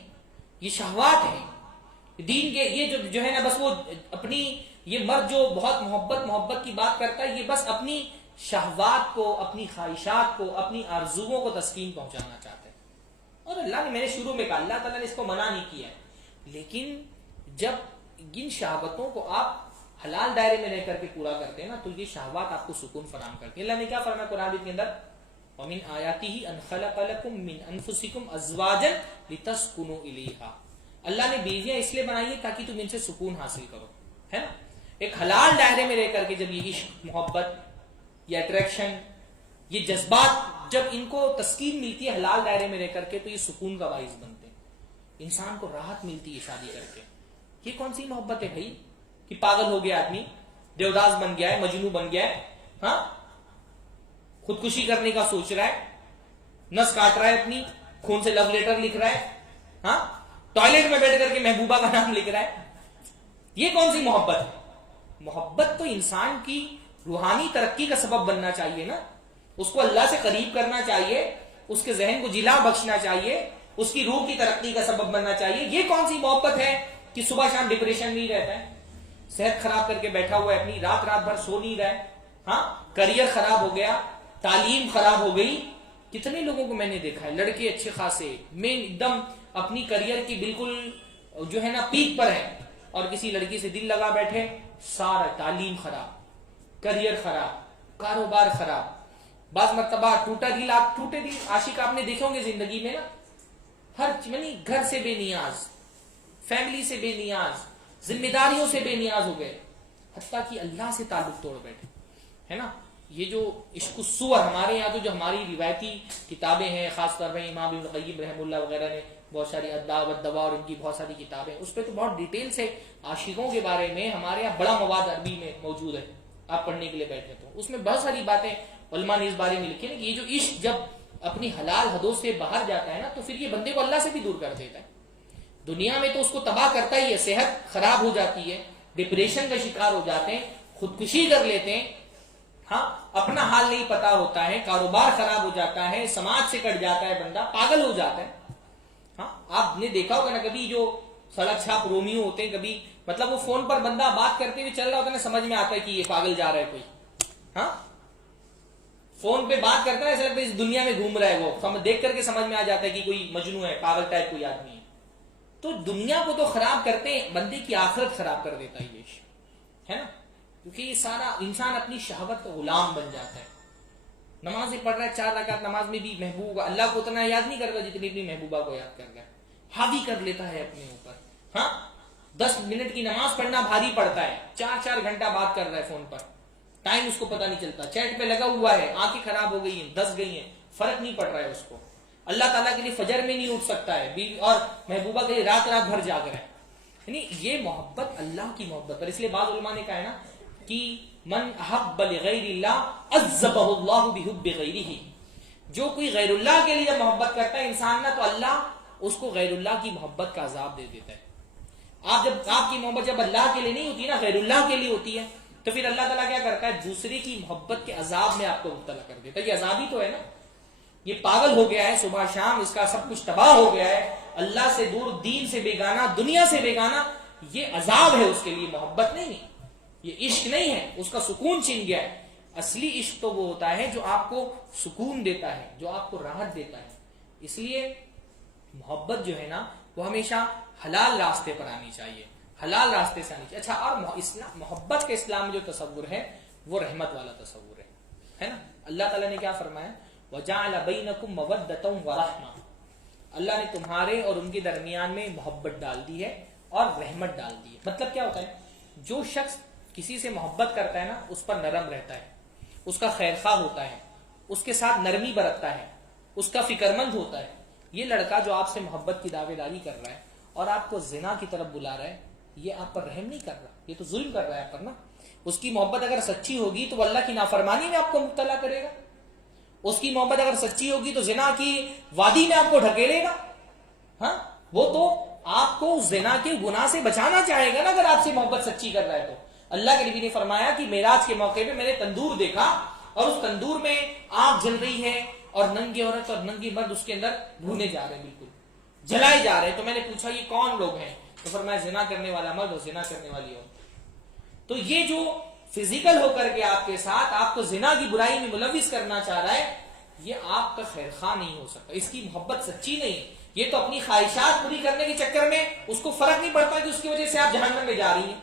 یہ شہوات ہے دین کے. یہ جو ہے نا بس وہ اپنی یہ مرد جو بہت محبت کی بات کرتا ہے، یہ بس اپنی شہوات کو، اپنی خواہشات کو، اپنی آرزوؤں کو تسکین پہنچانا چاہتے ہیں. اور اللہ نے، میں نے شروع میں کہا، اللہ تعالیٰ نے اس کو منع نہیں کیا ہے، لیکن جب ان شہوتوں کو آپ حلال دائرے میں رہ کر کے پورا کرتے ہیں نا تو یہ شہوات آپ کو سکون فراہم کرتی ہیں. اللہ نے کیا فرمایا قرآن کے اندر؟ وَمِنْ آيَاتِهِ أَنْ خَلَقَ لَكُم مِّنْ أَنفُسِكُمْ أَزْوَاجًا لِتَسْكُنُوا إِلَيْهَا. اللہ نے بیویاں اس لیے بنائی ہے تاکہ تم ان سے سکون حاصل کرو، ہے نا. ایک حلال دائرے میں رہ کر کے جب یہ عشق، محبت، یہ اٹریکشن، یہ جذبات جب ان کو تسکین ملتی ہے حلال دائرے میں رہ کر کے تو یہ سکون کا باعث بنتے ہیں. انسان کو راحت ملتی ہے شادی کر کے. یہ کون سی محبت ہے بھائی کہ پاگل ہو گیا آدمی، دیوداس بن گیا ہے، مجنوں بن گیا ہے، ہاں، خودکشی کرنے کا سوچ رہا ہے، نس کاٹ رہا ہے اپنی، خون سے لو لیٹر لکھ رہا ہے، ہاں، ٹوائلٹ میں بیٹھ کر کے محبوبہ کا نام لکھ رہا ہے. یہ کون سی محبت ہے؟ محبت تو انسان کی روحانی ترقی کا سبب بننا چاہیے نا. اس کو اللہ سے قریب کرنا چاہیے، اس کے ذہن کو جلا بخشنا چاہیے، اس کی روح کی ترقی کا سبب بننا چاہیے. یہ کون سی محبت ہے کہ صبح شام ڈپریشن نہیں رہتا ہے، صحت خراب کر کے بیٹھا ہوا ہے اپنی، رات بھر سو نہیں رہا ہے، ہاں، کریئر خراب ہو گیا، تعلیم خراب ہو گئی. کتنے لوگوں کو میں نے دیکھا ہے، لڑکے اچھے خاصے مین ایک دم اپنی کریئر کی بالکل جو ہے نا پیک پر ہے، اور کسی لڑکی سے دل لگا بیٹھے، سارا تعلیم خراب، کریئر خراب، کاروبار خراب. بعض مرتبہ ٹوٹے دل عاشق آپ نے دیکھے ہوں گے زندگی میں نا، ہر یعنی گھر سے بے نیاز، فیملی سے بے نیاز، ذمہ داریوں سے بے نیاز ہو گئے، حتیٰ کہ اللہ سے تعلق توڑ بیٹھے، ہے نا. یہ جو عشق الصور ہمارے یہاں تو جو ہماری روایتی کتابیں ہیں، خاص طور پہ امام ابن القیم رحمہ اللہ وغیرہ نے بہت ساری الداء والدواء اور ان کی بہت ساری کتابیں، اس پہ تو بہت ڈیٹیل سے عاشقوں کے بارے میں ہمارے یہاں بڑا مواد عربی میں موجود ہے، آپ پڑھنے کے لیے بیٹھے تو اس میں بہت ساری باتیں علماء نے اس بارے میں لکھی نا کہ یہ جو عشق جب اپنی حلال حدوں سے باہر جاتا ہے نا تو پھر یہ بندے کو اللہ سے بھی دور کر دیتا ہے. دنیا میں تو اس کو تباہ کرتا ہی ہے، صحت خراب ہو جاتی ہے، ڈپریشن کا شکار ہو جاتے ہیں، خودکشی کر لیتے ہیں، ہاں، اپنا حال نہیں پتا ہوتا ہے، کاروبار خراب ہو جاتا ہے، سماج سے کٹ جاتا ہے، بندہ پاگل ہو جاتا ہے. ہاں، آپ نے دیکھا ہوگا نا کبھی جو سڑک چھاپ رومیو ہوتے ہیں، کبھی مطلب وہ فون پر بندہ بات کرتے ہوئے چل رہا ہوتا ہے نا، سمجھ میں آتا ہے کہ یہ پاگل جا رہا ہے کوئی، ہاں، فون پہ بات کرتا ہے ایسا لگتا ہے اس دنیا میں گھوم رہا ہے، وہ دیکھ کر کے سمجھ میں آ جاتا ہے کہ کوئی مجنوں ہے، پاگل ٹائپ کوئی آدمی ہے. تو دنیا کو تو خراب کرتے ہیں، بندے کی آخرت خراب کر دیتا ہے یہ عشق، ہے نا. کیونکہ یہ سارا انسان اپنی شہوت کا غلام بن جاتا ہے. نمازیں پڑھ رہا ہے، 4 رکعت نماز میں بھی محبوبہ اللہ کو اتنا یاد نہیں کرتا جتنی اپنی محبوبہ کو یاد کر رہا ہے، حاوی کر لیتا ہے اپنے اوپر. ہاں، 10 منٹ کی نماز پڑھنا بھاری پڑتا ہے، 4 گھنٹہ بات کر رہا ہے فون پر، ٹائم اس کو پتہ نہیں چلتا، چیٹ پہ لگا ہوا ہے، آنکھیں خراب ہو گئی ہیں، دس گئی ہیں، فرق نہیں پڑ رہا ہے اس کو. اللہ تعالیٰ کے لیے فجر میں نہیں اٹھ سکتا ہے، اور محبوبہ کے لیے رات بھر جاگ رہا ہے. یعنی یہ محبت اللہ کی محبت پر. اس لیے بعض علماء نے کہا ہے نا کہ من احب لغیر اللہ عذبہ اللہ بحب غیرہ، جو کوئی غیر اللہ کے لیے محبت کرتا ہے انسان نا تو اللہ اس کو غیر اللہ کی محبت کا عذاب دے دیتا ہے. آپ کی محبت جب اللہ کے لیے نہیں ہوتی نا، غیر اللہ کے لیے ہوتی ہے، تو پھر اللہ تعالیٰ کیا کرتا ہے، دوسرے کی محبت کے عذاب میں آپ کو مبتلا کر دیتا ہے. یہ عذاب ہی تو ہے نا. یہ پاگل ہو گیا ہے صبح شام، اس کا سب کچھ تباہ ہو گیا ہے، اللہ سے دور، دین سے بیگانہ، دنیا سے بیگانہ. یہ عذاب ہے اس کے لیے، محبت نہیں ہے، یہ عشق نہیں ہے، اس کا سکون چھن گیا ہے. اصلی عشق تو وہ ہوتا ہے جو آپ کو سکون دیتا ہے، جو آپ کو راحت دیتا ہے. اس لیے محبت جو ہے نا وہ ہمیشہ حلال راستے پر آنی چاہیے، حلال راستے سے آنی چاہیے. اچھا، اور محبت کے اسلام میں جو تصور ہے وہ رحمت والا تصور ہے نا. اللہ تعالیٰ نے کیا فرمایا، وَجَعَلَ بَيْنَكُمْ مَوَدَّةً وَرَحْمَةً، اللہ نے تمہارے اور ان کے درمیان میں محبت ڈال دی ہے اور رحمت ڈال دی ہے. مطلب کیا ہوتا ہے، جو شخص کسی سے محبت کرتا ہے نا اس پر نرم رہتا ہے، اس کا خیر خواہ ہوتا ہے، اس کے ساتھ نرمی برتتا ہے، اس کا فکر مند ہوتا ہے. یہ لڑکا جو آپ سے محبت کی دعوے داری کر رہا ہے اور آپ کو زنا کی طرف بلا رہا ہے، یہ آپ پر رحم نہیں کر رہا، یہ تو ظلم کر رہا ہے آپ پر نا. اس کی محبت اگر سچی ہوگی تو وہ اللہ کی نافرمانی میں آپ کو مبتلا کرے گا. اس کی محبت اگر سچی ہوگی تو زنا کی وادی میں آپ کو ڈھکیلے گا. ہاں، وہ تو آپ کو زنا کے گناہ سے بچانا چاہے گا نا اگر آپ سے محبت سچی کر رہا ہے تو. اللہ کے نبی نے فرمایا کہ معراج کے موقع پہ میں نے تندور دیکھا اور اس تندور میں آگ جل رہی ہے اور ننگی عورت اور ننگی مرد اس کے اندر بھونے جا رہے ہیں، بالکل جلائے جا رہے ہیں. تو میں نے پوچھا یہ کون لوگ ہیں؟ تو فرمایا زنا کرنے والا مرد اور زنا کرنے والی عورت. تو یہ جو فزیکل ہو کر کے آپ کے ساتھ آپ کو زنا کی برائی میں ملوث کرنا چاہ رہا ہے، یہ آپ کا خیر خواہ نہیں ہو سکتا، اس کی محبت سچی نہیں. یہ تو اپنی خواہشات پوری کرنے کے چکر میں اس کو فرق نہیں پڑتا کہ اس کی وجہ سے آپ جہنم میں جا رہی ہیں.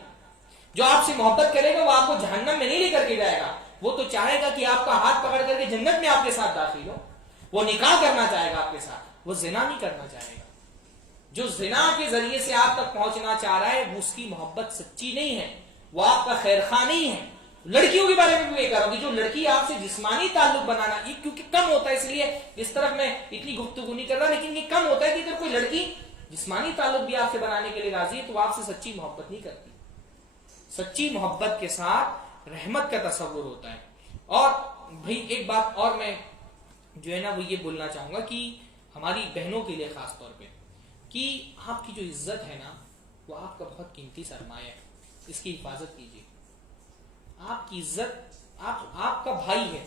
جو آپ سے محبت کرے گا وہ آپ کو جہنم میں نہیں لے کر کے جائے گا، وہ تو چاہے گا کہ آپ کا ہاتھ پکڑ کر کے جنت میں آپ کے ساتھ داخل ہو. وہ نکاح کرنا چاہے گا آپ کے ساتھ، وہ زنا نہیں کرنا چاہے گا. جو زنا کے ذریعے سے آپ تک پہنچنا چاہ رہا ہے وہ اس کی محبت سچی نہیں ہے، وہ آپ کا خیر خواہ نہیں ہے. لڑکیوں کے بارے میں بھی یہ کہہ رہا ہوں کہ جو لڑکی آپ سے جسمانی تعلق بنانا، یہ کیونکہ کم ہوتا ہے اس لیے اس طرف میں اتنی گفتگو نہیں کر رہا، لیکن یہ کم ہوتا ہے کہ اگر کوئی لڑکی جسمانی تعلق بھی آپ سے بنانے کے لیے راضی ہے تو وہ آپ سے سچی محبت نہیں کرتی. سچی محبت کے ساتھ رحمت کا تصور ہوتا ہے. اور بھائی ایک بات اور میں جو ہے نا وہ یہ بولنا چاہوں گا کہ ہماری بہنوں کے لیے خاص طور پہ کہ آپ کی جو عزت ہے نا وہ آپ کا بہت قیمتی سرمایہ ہے، اس کی حفاظت کیجیے. آپ کی عزت آپ کا بھائی ہے،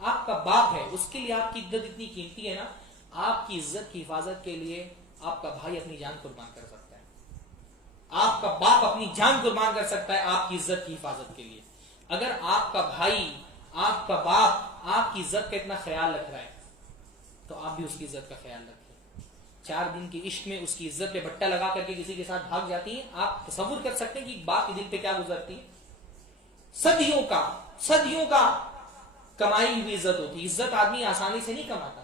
آپ کا باپ ہے، اس کے لیے آپ کی عزت اتنی قیمتی ہے نا. آپ کی عزت کی حفاظت کے لیے آپ کا بھائی اپنی جان قربان کر سکتا ہے، آپ کا باپ اپنی جان قربان کر سکتا ہے آپ کی عزت کی حفاظت کے لیے. اگر آپ کا بھائی، آپ کا باپ آپ کی عزت کا اتنا خیال رکھ رہا ہے تو آپ بھی اس کی عزت کا خیال رکھیں. 4 دن کے عشق میں اس کی عزت پہ بٹا لگا کر کے کسی کے ساتھ بھاگ جاتی ہیں. آپ تصور کر سکتے ہیں کہ باپ کے دل پہ کیا گزرتی ہے. صدیوں کا کمائی ہوئی عزت ہوتی ہے. عزت آدمی آسانی سے نہیں کماتا،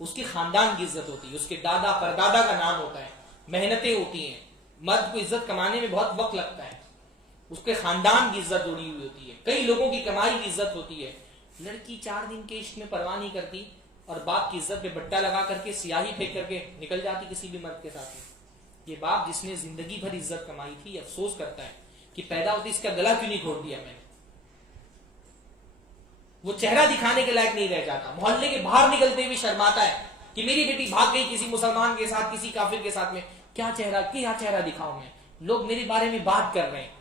اس کی خاندان کی عزت ہوتی ہے، اس کے دادا پردادا کا نام ہوتا ہے، محنتیں ہوتی ہیں. مرد کو عزت کمانے میں بہت وقت لگتا ہے، اس کے خاندان کی عزت جڑی ہوئی ہوتی ہے، کئی لوگوں کی کمائی کی عزت ہوتی ہے. لڑکی 4 دن کے عشق میں پرواہ نہیں کرتی اور باپ کی عزت پہ بٹا لگا کر کے سیاہی پھینک کر کے نکل جاتی کسی بھی مرد کے ساتھ. یہ باپ جس نے زندگی بھر عزت کمائی تھی افسوس کرتا ہے کہ پیدا ہوتی اس کا گلا کیوں نہیں کھول دیا میں نے. وہ چہرہ دکھانے کے لائق نہیں رہ جاتا، محلے کے باہر نکلتے ہوئے شرماتا ہے کہ میری بیٹی بھاگ گئی کسی مسلمان کے ساتھ، کسی کافر کے ساتھ میں، کیا چہرہ دکھاؤں میں. لوگ میرے بارے میں بات کر رہے ہیں،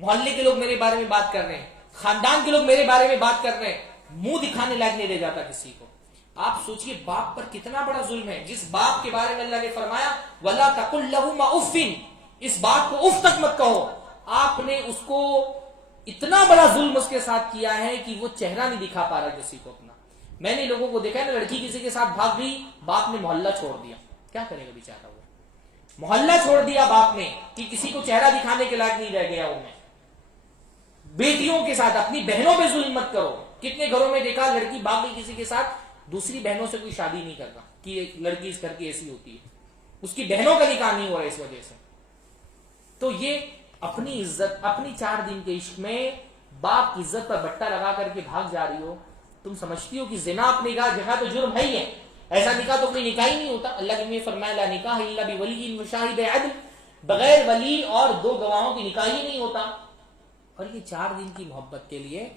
محلے کے لوگ میرے بارے میں بات کر رہے ہیں، خاندان کے لوگ میرے بارے میں بات کر رہے ہیں، منہ دکھانے لائق نہیں رہ جاتا کسی کو. آپ سوچئے باپ پر کتنا بڑا ظلم ہے. جس باپ کے بارے میں اللہ نے فرمایا وَلَا تَقُلْ لَهُمَا اُفٍّ، اس باپ کو اف تک مت کہو. آپ نے اس کو اتنا بڑا ظلم اس کے ساتھ کیا ہے کہ وہ چہرہ نہیں دکھا پا رہا کسی کو اپنا. میں نے لوگوں کو دیکھا ہے نا، لڑکی کسی کے ساتھ بھاگ گئی، باپ نے محلہ چھوڑ دیا. کیا کرے گا بیچارہ وہ؟ محلہ چھوڑ دیا باپ نے کہ کسی کو چہرہ دکھانے کے لائق نہیں رہ گیا وہ. میں بیٹیوں کے ساتھ، اپنی بہنوں پہ ظلم مت کرو. کتنے گھروں میں دیکھا لڑکی بھاگ گئی کسی کے ساتھ، دوسری بہنوں سے کوئی شادی نہیں کرتا کہ لڑکی اس گھر کی ایسی ہوتی ہے، اس کی بہنوں کا نکاح نہیں ہو رہا اس وجہ سے. تو یہ اپنی عزت، اپنی 4 دن کے عشق میں باپ کی عزت پر بٹا لگا کر کے بھاگ جا رہی ہو. تم سمجھتی ہو کہ زنا اپنی جگہ تو جرم ہے ہی ہے، ایسا نکاح تو کوئی نکاح ہی نہیں ہوتا. اللہ نے فرمایا لا نکاح الا بولی وشاہد عدل، بغیر ولی اور 2 گواہوں کی نکاح ہی نہیں ہوتا. اور یہ 4 دن کی محبت کے لیے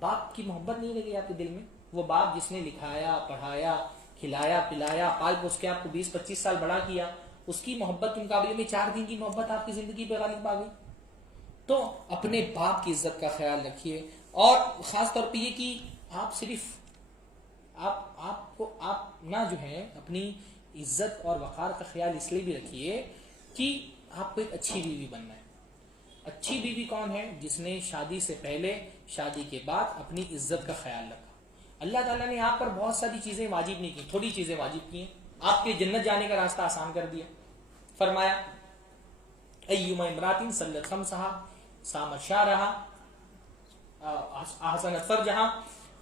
باپ کی محبت نہیں لگی آپ کے دل میں. وہ باپ جس نے لکھایا، پڑھایا، کھلایا، پلایا، پال پوس کے آپ کو 20-25 سال بڑا کیا، اس کی محبت کے مقابلے میں 4 دن کی محبت آپ کی زندگی پہ غالب آ گئی. تو اپنے باپ کی عزت کا خیال رکھیے. اور خاص طور پہ یہ کہ آپ صرف آپ نہ جو ہے اپنی عزت اور وقار کا خیال اس لیے بھی رکھیے کہ آپ کو ایک اچھی بیوی بننا ہے. اچھی بیوی کون ہے؟ جس نے شادی سے پہلے، شادی کے بعد اپنی عزت کا خیال رکھا. اللہ تعالیٰ نے آپ پر بہت ساری چیزیں واجب نہیں کی، تھوڑی چیزیں واجب کی ہیں. آپ کے جنت جانے کا راستہ آسان کر دیا. فرمایا ایما امراتن صلت خمسہا صامت شہرہا احسنت فرجہا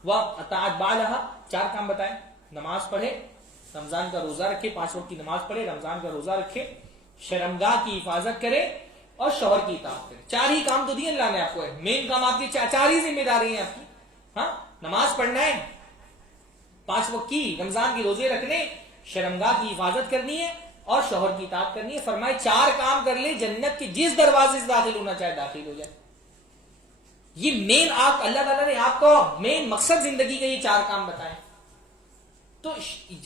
واطاعت بعلہا. 4 کام بتائے. نماز پڑھے، رمضان کا روزہ رکھے، 5 وقت کی نماز پڑھے، رمضان کا روزہ رکھے، شرمگاہ کی حفاظت کرے اور شوہر کی اطاعت کرے. 4 ہی کام تو دیے اللہ نے آپ کو. ہے مین کام آپ کی 4 ہی ذمہ داری ہیں آپ کی. ہاں، نماز پڑھنا ہے، 5 وقت کی، رمضان کے روزے رکھنے، شرمگاہ کی حفاظت کرنی ہے اور شوہر کی اطاعت کرنی ہے. فرمائے 4 کام کر لے، جنت کے جس دروازے سے داخل ہونا چاہے داخل ہو جائے. یہ مین آپ، اللہ تعالیٰ نے آپ کو مین مقصد زندگی کا یہ 4 کام بتائے. تو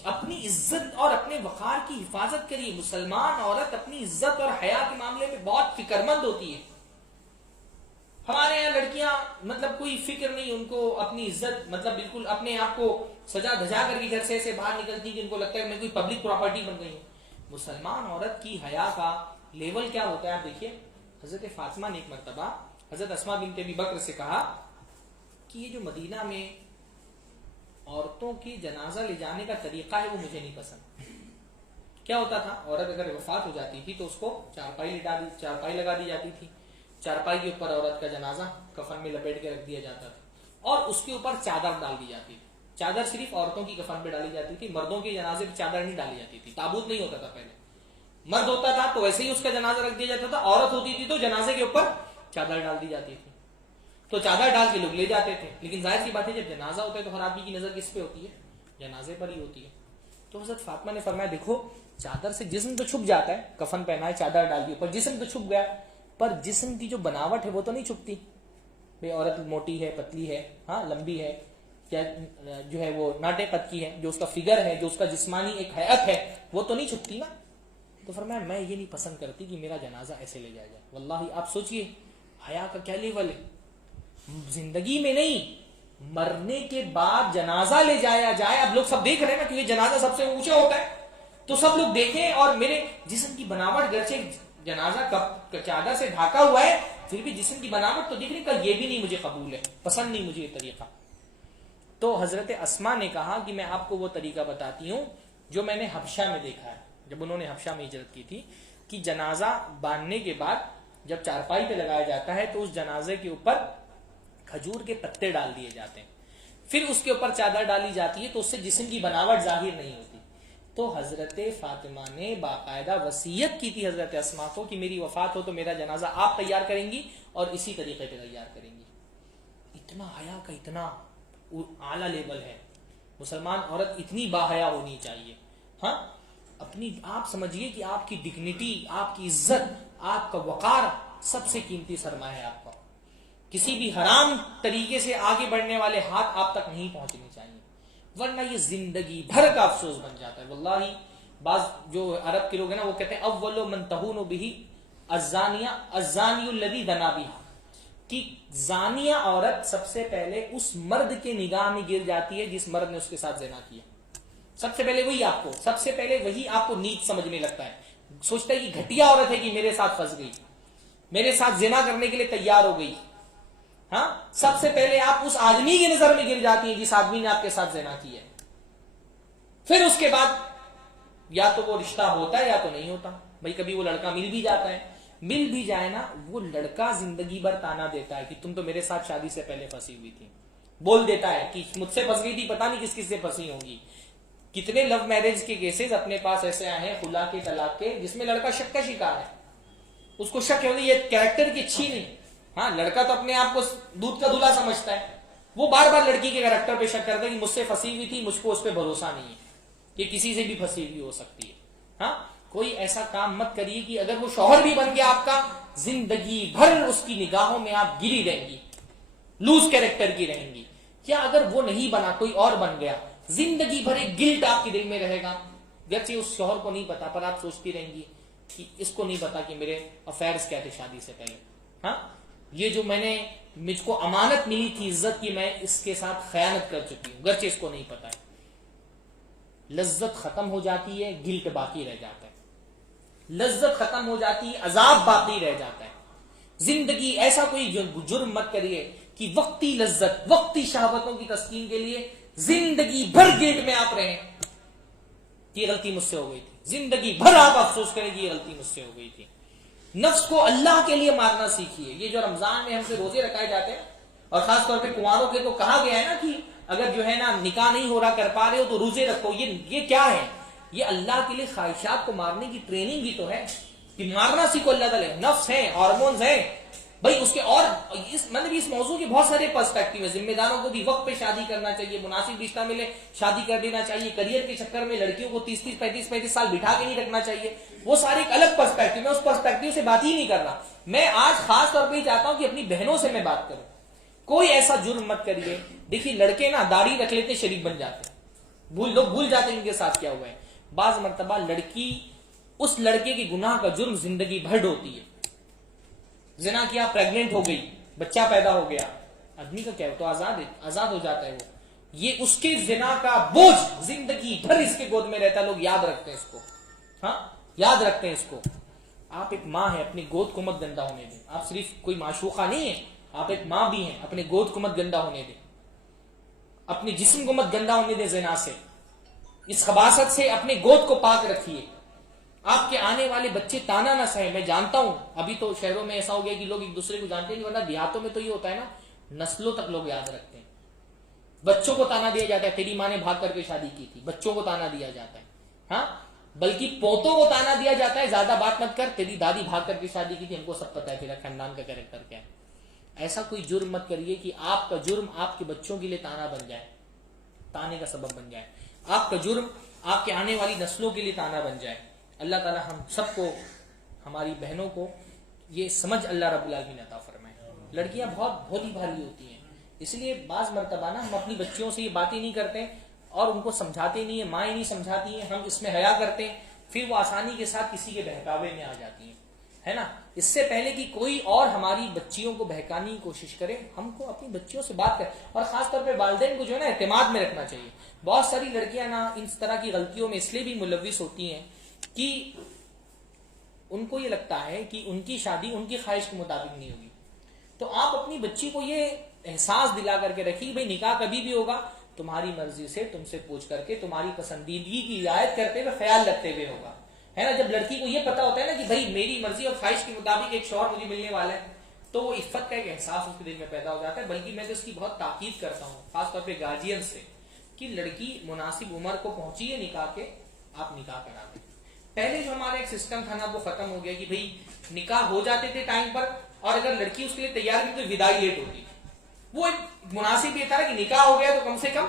اپنی عزت اور اپنے وقار کی حفاظت کریے. مسلمان عورت اپنی عزت اور حیا کے معاملے میں بہت فکر مند ہوتی ہے. ہمارے یہاں لڑکیاں مطلب کوئی فکر نہیں ان کو اپنی عزت، مطلب بالکل اپنے آپ کو سجا دھجا کر کے گھر سے ایسے باہر نکلتی کہ ان کو لگتا ہے میں کوئی پبلک پراپرٹی بن گئی ہوں. مسلمان عورت کی حیا کا لیول کیا ہوتا ہے آپ دیکھیے. حضرت فاطمہ نے ایک مرتبہ حضرت اسماء بنت ابی بکر سے کہا کہ یہ جو مدینہ میں عورتوں کی جنازہ لے جانے کا طریقہ ہے وہ مجھے نہیں پسند. کیا ہوتا تھا, عورت اگر وفات ہو جاتی تھی تو اس کو چارپائی لگا دی جاتی تھی, چارپائی کے اوپر عورت کا جنازہ کفن میں لپیٹ کے رکھ دیا جاتا تھا اور اس کے اوپر چادر ڈال دی جاتی تھی. چادر صرف عورتوں کی کفن پہ ڈالی جاتی تھی, مردوں کے جنازے پہ چادر نہیں ڈالی جاتی تھی. تابوت نہیں ہوتا تھا پہلے, مرد ہوتا تھا تو ویسے ہی اس کا جنازہ رکھ دیا جاتا تھا, عورت ہوتی تھی تو جنازے کے اوپر چادر ڈال دی جاتی تھی. تو چادر ڈال کے لوگ لے جاتے تھے. لیکن ظاہر سی بات ہے جب جنازہ ہوتا ہے تو ہر آدمی کی نظر کس پہ ہوتی ہے, جنازے پر ہی ہوتی ہے. تو حضرت فاطمہ نے فرمایا دیکھو چادر سے جسم تو چھپ جاتا ہے, کفن پہنا ہے چادر ڈال دی اوپر, جسم تو چھپ گیا, پر جسم کی جو بناوٹ ہے وہ تو نہیں چھپتی. بھئی عورت موٹی ہے, پتلی ہے, ہاں لمبی ہے, یا جو ہے وہ ناٹے قد کی ہے, جو اس کا فگر ہے, جو اس کا جسمانی ایک حیت ہے وہ تو نہیں چھپتی نا. تو فرمایا میں یہ نہیں پسند کرتی کہ میرا جنازہ ایسے لے جایا جائے. واللہ آپ سوچئے حیا کا کیا لیول ہے. زندگی میں نہیں, مرنے کے بعد جنازہ لے جایا جائے. اب لوگ سب دیکھ رہے ہیں نا, کیونکہ جنازہ سب سے اونچا ہوتا ہے, تو سب لوگ دیکھیں اور میرے جسم کی بناوٹ گرچہ جنازہ چادر سے ڈھاکا ہوا ہے پھر بھی جسم کی بناوٹ تو دیکھنے کا یہ بھی نہیں مجھے قبول ہے, پسند نہیں مجھے یہ طریقہ. تو حضرت اسماء نے کہا کہ میں آپ کو وہ طریقہ بتاتی ہوں جو میں نے حبشہ میں دیکھا ہے, جب انہوں نے حبشہ میں ہجرت کی تھی, کہ جنازہ باندھنے کے بعد جب چارپائی پہ لگایا جاتا ہے تو اس جنازے کے اوپر کھجور کے پتے ڈال دیے جاتے ہیں, پھر اس کے اوپر چادر ڈالی جاتی ہے تو اس سے جسم کی بناوٹ ظاہر نہیں ہوتی. تو حضرت فاطمہ نے باقاعدہ وصیت کی تھی حضرت اسماء کو کہ میری وفات ہو تو میرا جنازہ آپ تیار کریں گی اور اسی طریقے پہ تیار کریں گی. اتنا حیا کا اتنا اعلیٰ لیول ہے. مسلمان عورت اتنی باحیا ہونی چاہیے. ہاں اپنی آپ سمجھیے کہ آپ کی ڈگنیٹی, آپ کی عزت, آپ کا وقار سب سے قیمتی سرمایہ ہے آپ کا. کسی بھی حرام طریقے سے آگے بڑھنے والے ہاتھ آپ تک نہیں پہنچنے چاہیے, ورنہ یہ زندگی بھر کا افسوس بن جاتا ہے. واللہ بعض جو عرب کے لوگ ہیں نا وہ کہتے ہیں اول من تہون بہ الزانی الذی دنا بہا, کہ زانیہ عورت سب سے پہلے اس مرد کے نگاہ میں گر جاتی ہے جس مرد نے اس کے ساتھ زنا کیا. سب سے پہلے وہی آپ کو, سب سے پہلے وہی آپ کو نیچ سمجھنے لگتا ہے, سوچتا ہے کہ گھٹیا عورت ہے کہ میرے ساتھ پھنس گئی, میرے ساتھ زنا کرنے کے لیے تیار ہو گئی. ہاں سب سے پہلے آپ اس آدمی کی نظر میں گر جاتی ہیں جس آدمی نے آپ کے ساتھ زنا کیا ہے. پھر اس کے بعد یا تو وہ رشتہ ہوتا ہے یا تو نہیں ہوتا. بھائی کبھی وہ لڑکا مل بھی جاتا ہے, مل بھی جائے نا, وہ لڑکا زندگی بھر تانا دیتا ہے کہ تم تو میرے ساتھ شادی سے پہلے پھنسی ہوئی تھی. بول دیتا ہے کہ مجھ سے پھنس گئی تھی, پتہ نہیں کس کس سے پھنسی ہوں گی. کتنے لو میرج کے کیسز اپنے پاس ایسے آئے ہیں خلا کے, طلاق کے, جس میں لڑکا شک کا شکار ہے. اس کو شک ہے یہ کیریکٹر کی اچھی نہیں. ہاں لڑکا تو اپنے آپ کو دودھ کا دلہا سمجھتا ہے, وہ بار بار لڑکی کے کیریکٹر پہ شک کرتا ہے کہ مجھ سے پھنسی ہوئی تھی, مجھ کو اس پہ بھروسہ نہیں ہے, کہ کسی سے بھی پھنسی ہوئی ہو سکتی ہے. ہاں کوئی ایسا کام مت کریے کہ اگر وہ شوہر بھی بن گیا آپ کا, زندگی بھر اس کی نگاہوں میں آپ گری رہیں گی, لوز کیریکٹر کی رہیں گی. یا اگر وہ نہیں بنا کوئی اور بن گیا, زندگی بھر ایک گلٹ آپ کے دل میں رہے گا. گرچہ اس شوہر کو نہیں پتا پر آپ سوچتی رہیں گی کہ اس کو نہیں پتا کہ میرے افیئرز کیا تھے شادی سے پہلے. ہاں یہ جو میں نے, مجھ کو امانت ملی تھی عزت کی, میں اس کے ساتھ خیانت کر چکی ہوں, گرچہ اس کو نہیں پتا ہے. لذت ختم ہو جاتی ہے, گلٹ باقی رہ جاتا ہے. لذت ختم ہو جاتی ہے, عذاب باقی رہ جاتا ہے. زندگی ایسا کوئی جرم مت کریے کہ وقتی لذت, وقتی شہوتوں کی تسکین کے لیے زندگی بھر گلٹ میں آپ رہیں. یہ غلطی مجھ سے ہو گئی تھی, زندگی بھر آپ افسوس کریں کہ یہ غلطی مجھ سے ہو گئی تھی. نفس کو اللہ کے لیے مارنا سیکھیے. یہ جو رمضان میں ہم سے روزے رکھائے جاتے ہیں, اور خاص طور پہ کنواروں کے تو کہا گیا ہے نا کہ اگر جو ہے نا نکاح نہیں ہو رہا, کر پا رہے ہو تو روزے رکھو. یہ کیا ہے؟ یہ اللہ کے لیے خواہشات کو مارنے کی ٹریننگ ہی تو ہے کہ مارنا سیکھو. اللہ تعالیٰ نفس ہے, ہارمونز ہیں بھائی اس کے. اور اس موضوع کے بہت سارے پرسپیکٹو ہیں. ذمہ داروں کو بھی وقت پہ شادی کرنا چاہیے, مناسب رشتہ ملے شادی کر دینا چاہیے. کریئر کے چکر میں لڑکیوں کو 30 35 سال بٹھا کے نہیں رکھنا چاہیے. وہ سارے ایک الگ پرسپیکٹو. میں اس پرسپیکٹو سے بات ہی نہیں کر رہا. میں آج خاص طور پہ ہی چاہتا ہوں کہ اپنی بہنوں سے میں بات کروں. کوئی ایسا جرم مت کریے. دیکھیے لڑکے نا داڑھی رکھ لیتے شریک بن جاتے, لوگ بھول جاتے ہیں ان کے ساتھ کیا ہوا ہے. بعض مرتبہ لڑکی اس لڑکے کے گناہ کا جرم زندگی بھر ڈھوتی ہے. زنا کیا, پریگننٹ ہو گئی, بچہ پیدا ہو گیا, آدمی کا کیا تو آزاد ہو جاتا ہے وہ. یہ اس کے زنا کا بوجھ زندگی بھر اس کے گود میں رہتا ہے. لوگ یاد رکھتے ہیں اس کو. ہاں یاد رکھتے ہیں اس کو. آپ ایک ماں ہیں, اپنی گود کو مت گندا ہونے دیں. آپ صرف کوئی معشوقہ نہیں ہے, آپ ایک ماں بھی ہیں. اپنے گود کو مت گندا ہونے دیں, اپنے جسم کو مت گندا ہونے دیں زنا سے, اس خباثت سے اپنے گود کو پاک رکھیے. آپ کے آنے والے بچے تانا نہ سہیں. میں جانتا ہوں ابھی تو شہروں میں ایسا ہو گیا کہ لوگ ایک دوسرے کو جانتے نہیں, ورنہ دیہاتوں میں تو یہ ہوتا ہے نا, نسلوں تک لوگ یاد رکھتے ہیں. بچوں کو تانا دیا جاتا ہے, تیری ماں نے بھاگ کر کے شادی کی تھی, بچوں کو تانا دیا جاتا ہے. ہاں بلکہ پوتوں کو تانا دیا جاتا ہے, زیادہ بات مت کر, تیری دادی بھاگ کر کے شادی کی تھی, ہم کو سب پتا ہے تیرا خاندان کا کیریکٹر کیا ہے. ایسا کوئی جرم مت کریے کہ آپ کا جرم آپ کے بچوں کے لیے تانا بن جائے, تانے کا سبب بن جائے. آپ کا جرم آپ کے آنے والی نسلوں کے لیے تانا بن جائے. اللہ تعالی ہم سب کو, ہماری بہنوں کو یہ سمجھ اللہ رب العالمین عطا فرمائے. لڑکیاں بہت بھولی بھالی ہوتی ہیں, اس لیے بعض مرتبہ نا ہم اپنی بچیوں سے یہ باتیں نہیں کرتے اور ان کو سمجھاتے نہیں ہیں, مائیں نہیں سمجھاتی ہیں, ہم اس میں حیا کرتے ہیں, پھر وہ آسانی کے ساتھ کسی کے بہکاوے میں آ جاتی ہیں, ہے نا. اس سے پہلے کہ کوئی اور ہماری بچیوں کو بہکانے کی کوشش کرے, ہم کو اپنی بچیوں سے بات کریں. اور خاص طور پہ والدین کو جو ہے نا اعتماد میں رکھنا چاہیے. بہت ساری لڑکیاں نا اس طرح کی غلطیوں میں اس لیے بھی ملوث ہوتی ہیں کہ ان کو یہ لگتا ہے کہ ان کی شادی ان کی خواہش کے مطابق نہیں ہوگی. تو آپ اپنی بچی کو یہ احساس دلا کر کے رکھیے بھائی نکاح کبھی بھی ہوگا تمہاری مرضی سے, تم سے پوچھ کر کے, تمہاری پسندیدگی کی رعایت کرتے ہوئے, خیال رکھتے ہوئے ہوگا, ہے نا. جب لڑکی کو یہ پتا ہوتا ہے نا کہ بھائی میری مرضی اور خواہش کے مطابق ایک شوہر مجھے ملنے والا ہے, تو وہ عفت کا ایک احساس اس کے دل میں پیدا ہو جاتا ہے. بلکہ میں تو اس کی بہت تاکید کرتا ہوں خاص طور پہ گارجین سے کہ لڑکی مناسب عمر کو پہنچی ہے نکاح کے, آپ نکاح کرا دیں. پہلے جو ہمارا ایک سسٹم تھا نا وہ ختم ہو گیا کہ بھائی نکاح ہو جاتے تھے ٹائم پر, اور اگر لڑکی اس کے لیے تیار نہیں تو وداعی لیٹ ہوتی تھی. وہ ایک مناسب یہ تھا کہ نکاح ہو گیا تو کم سے کم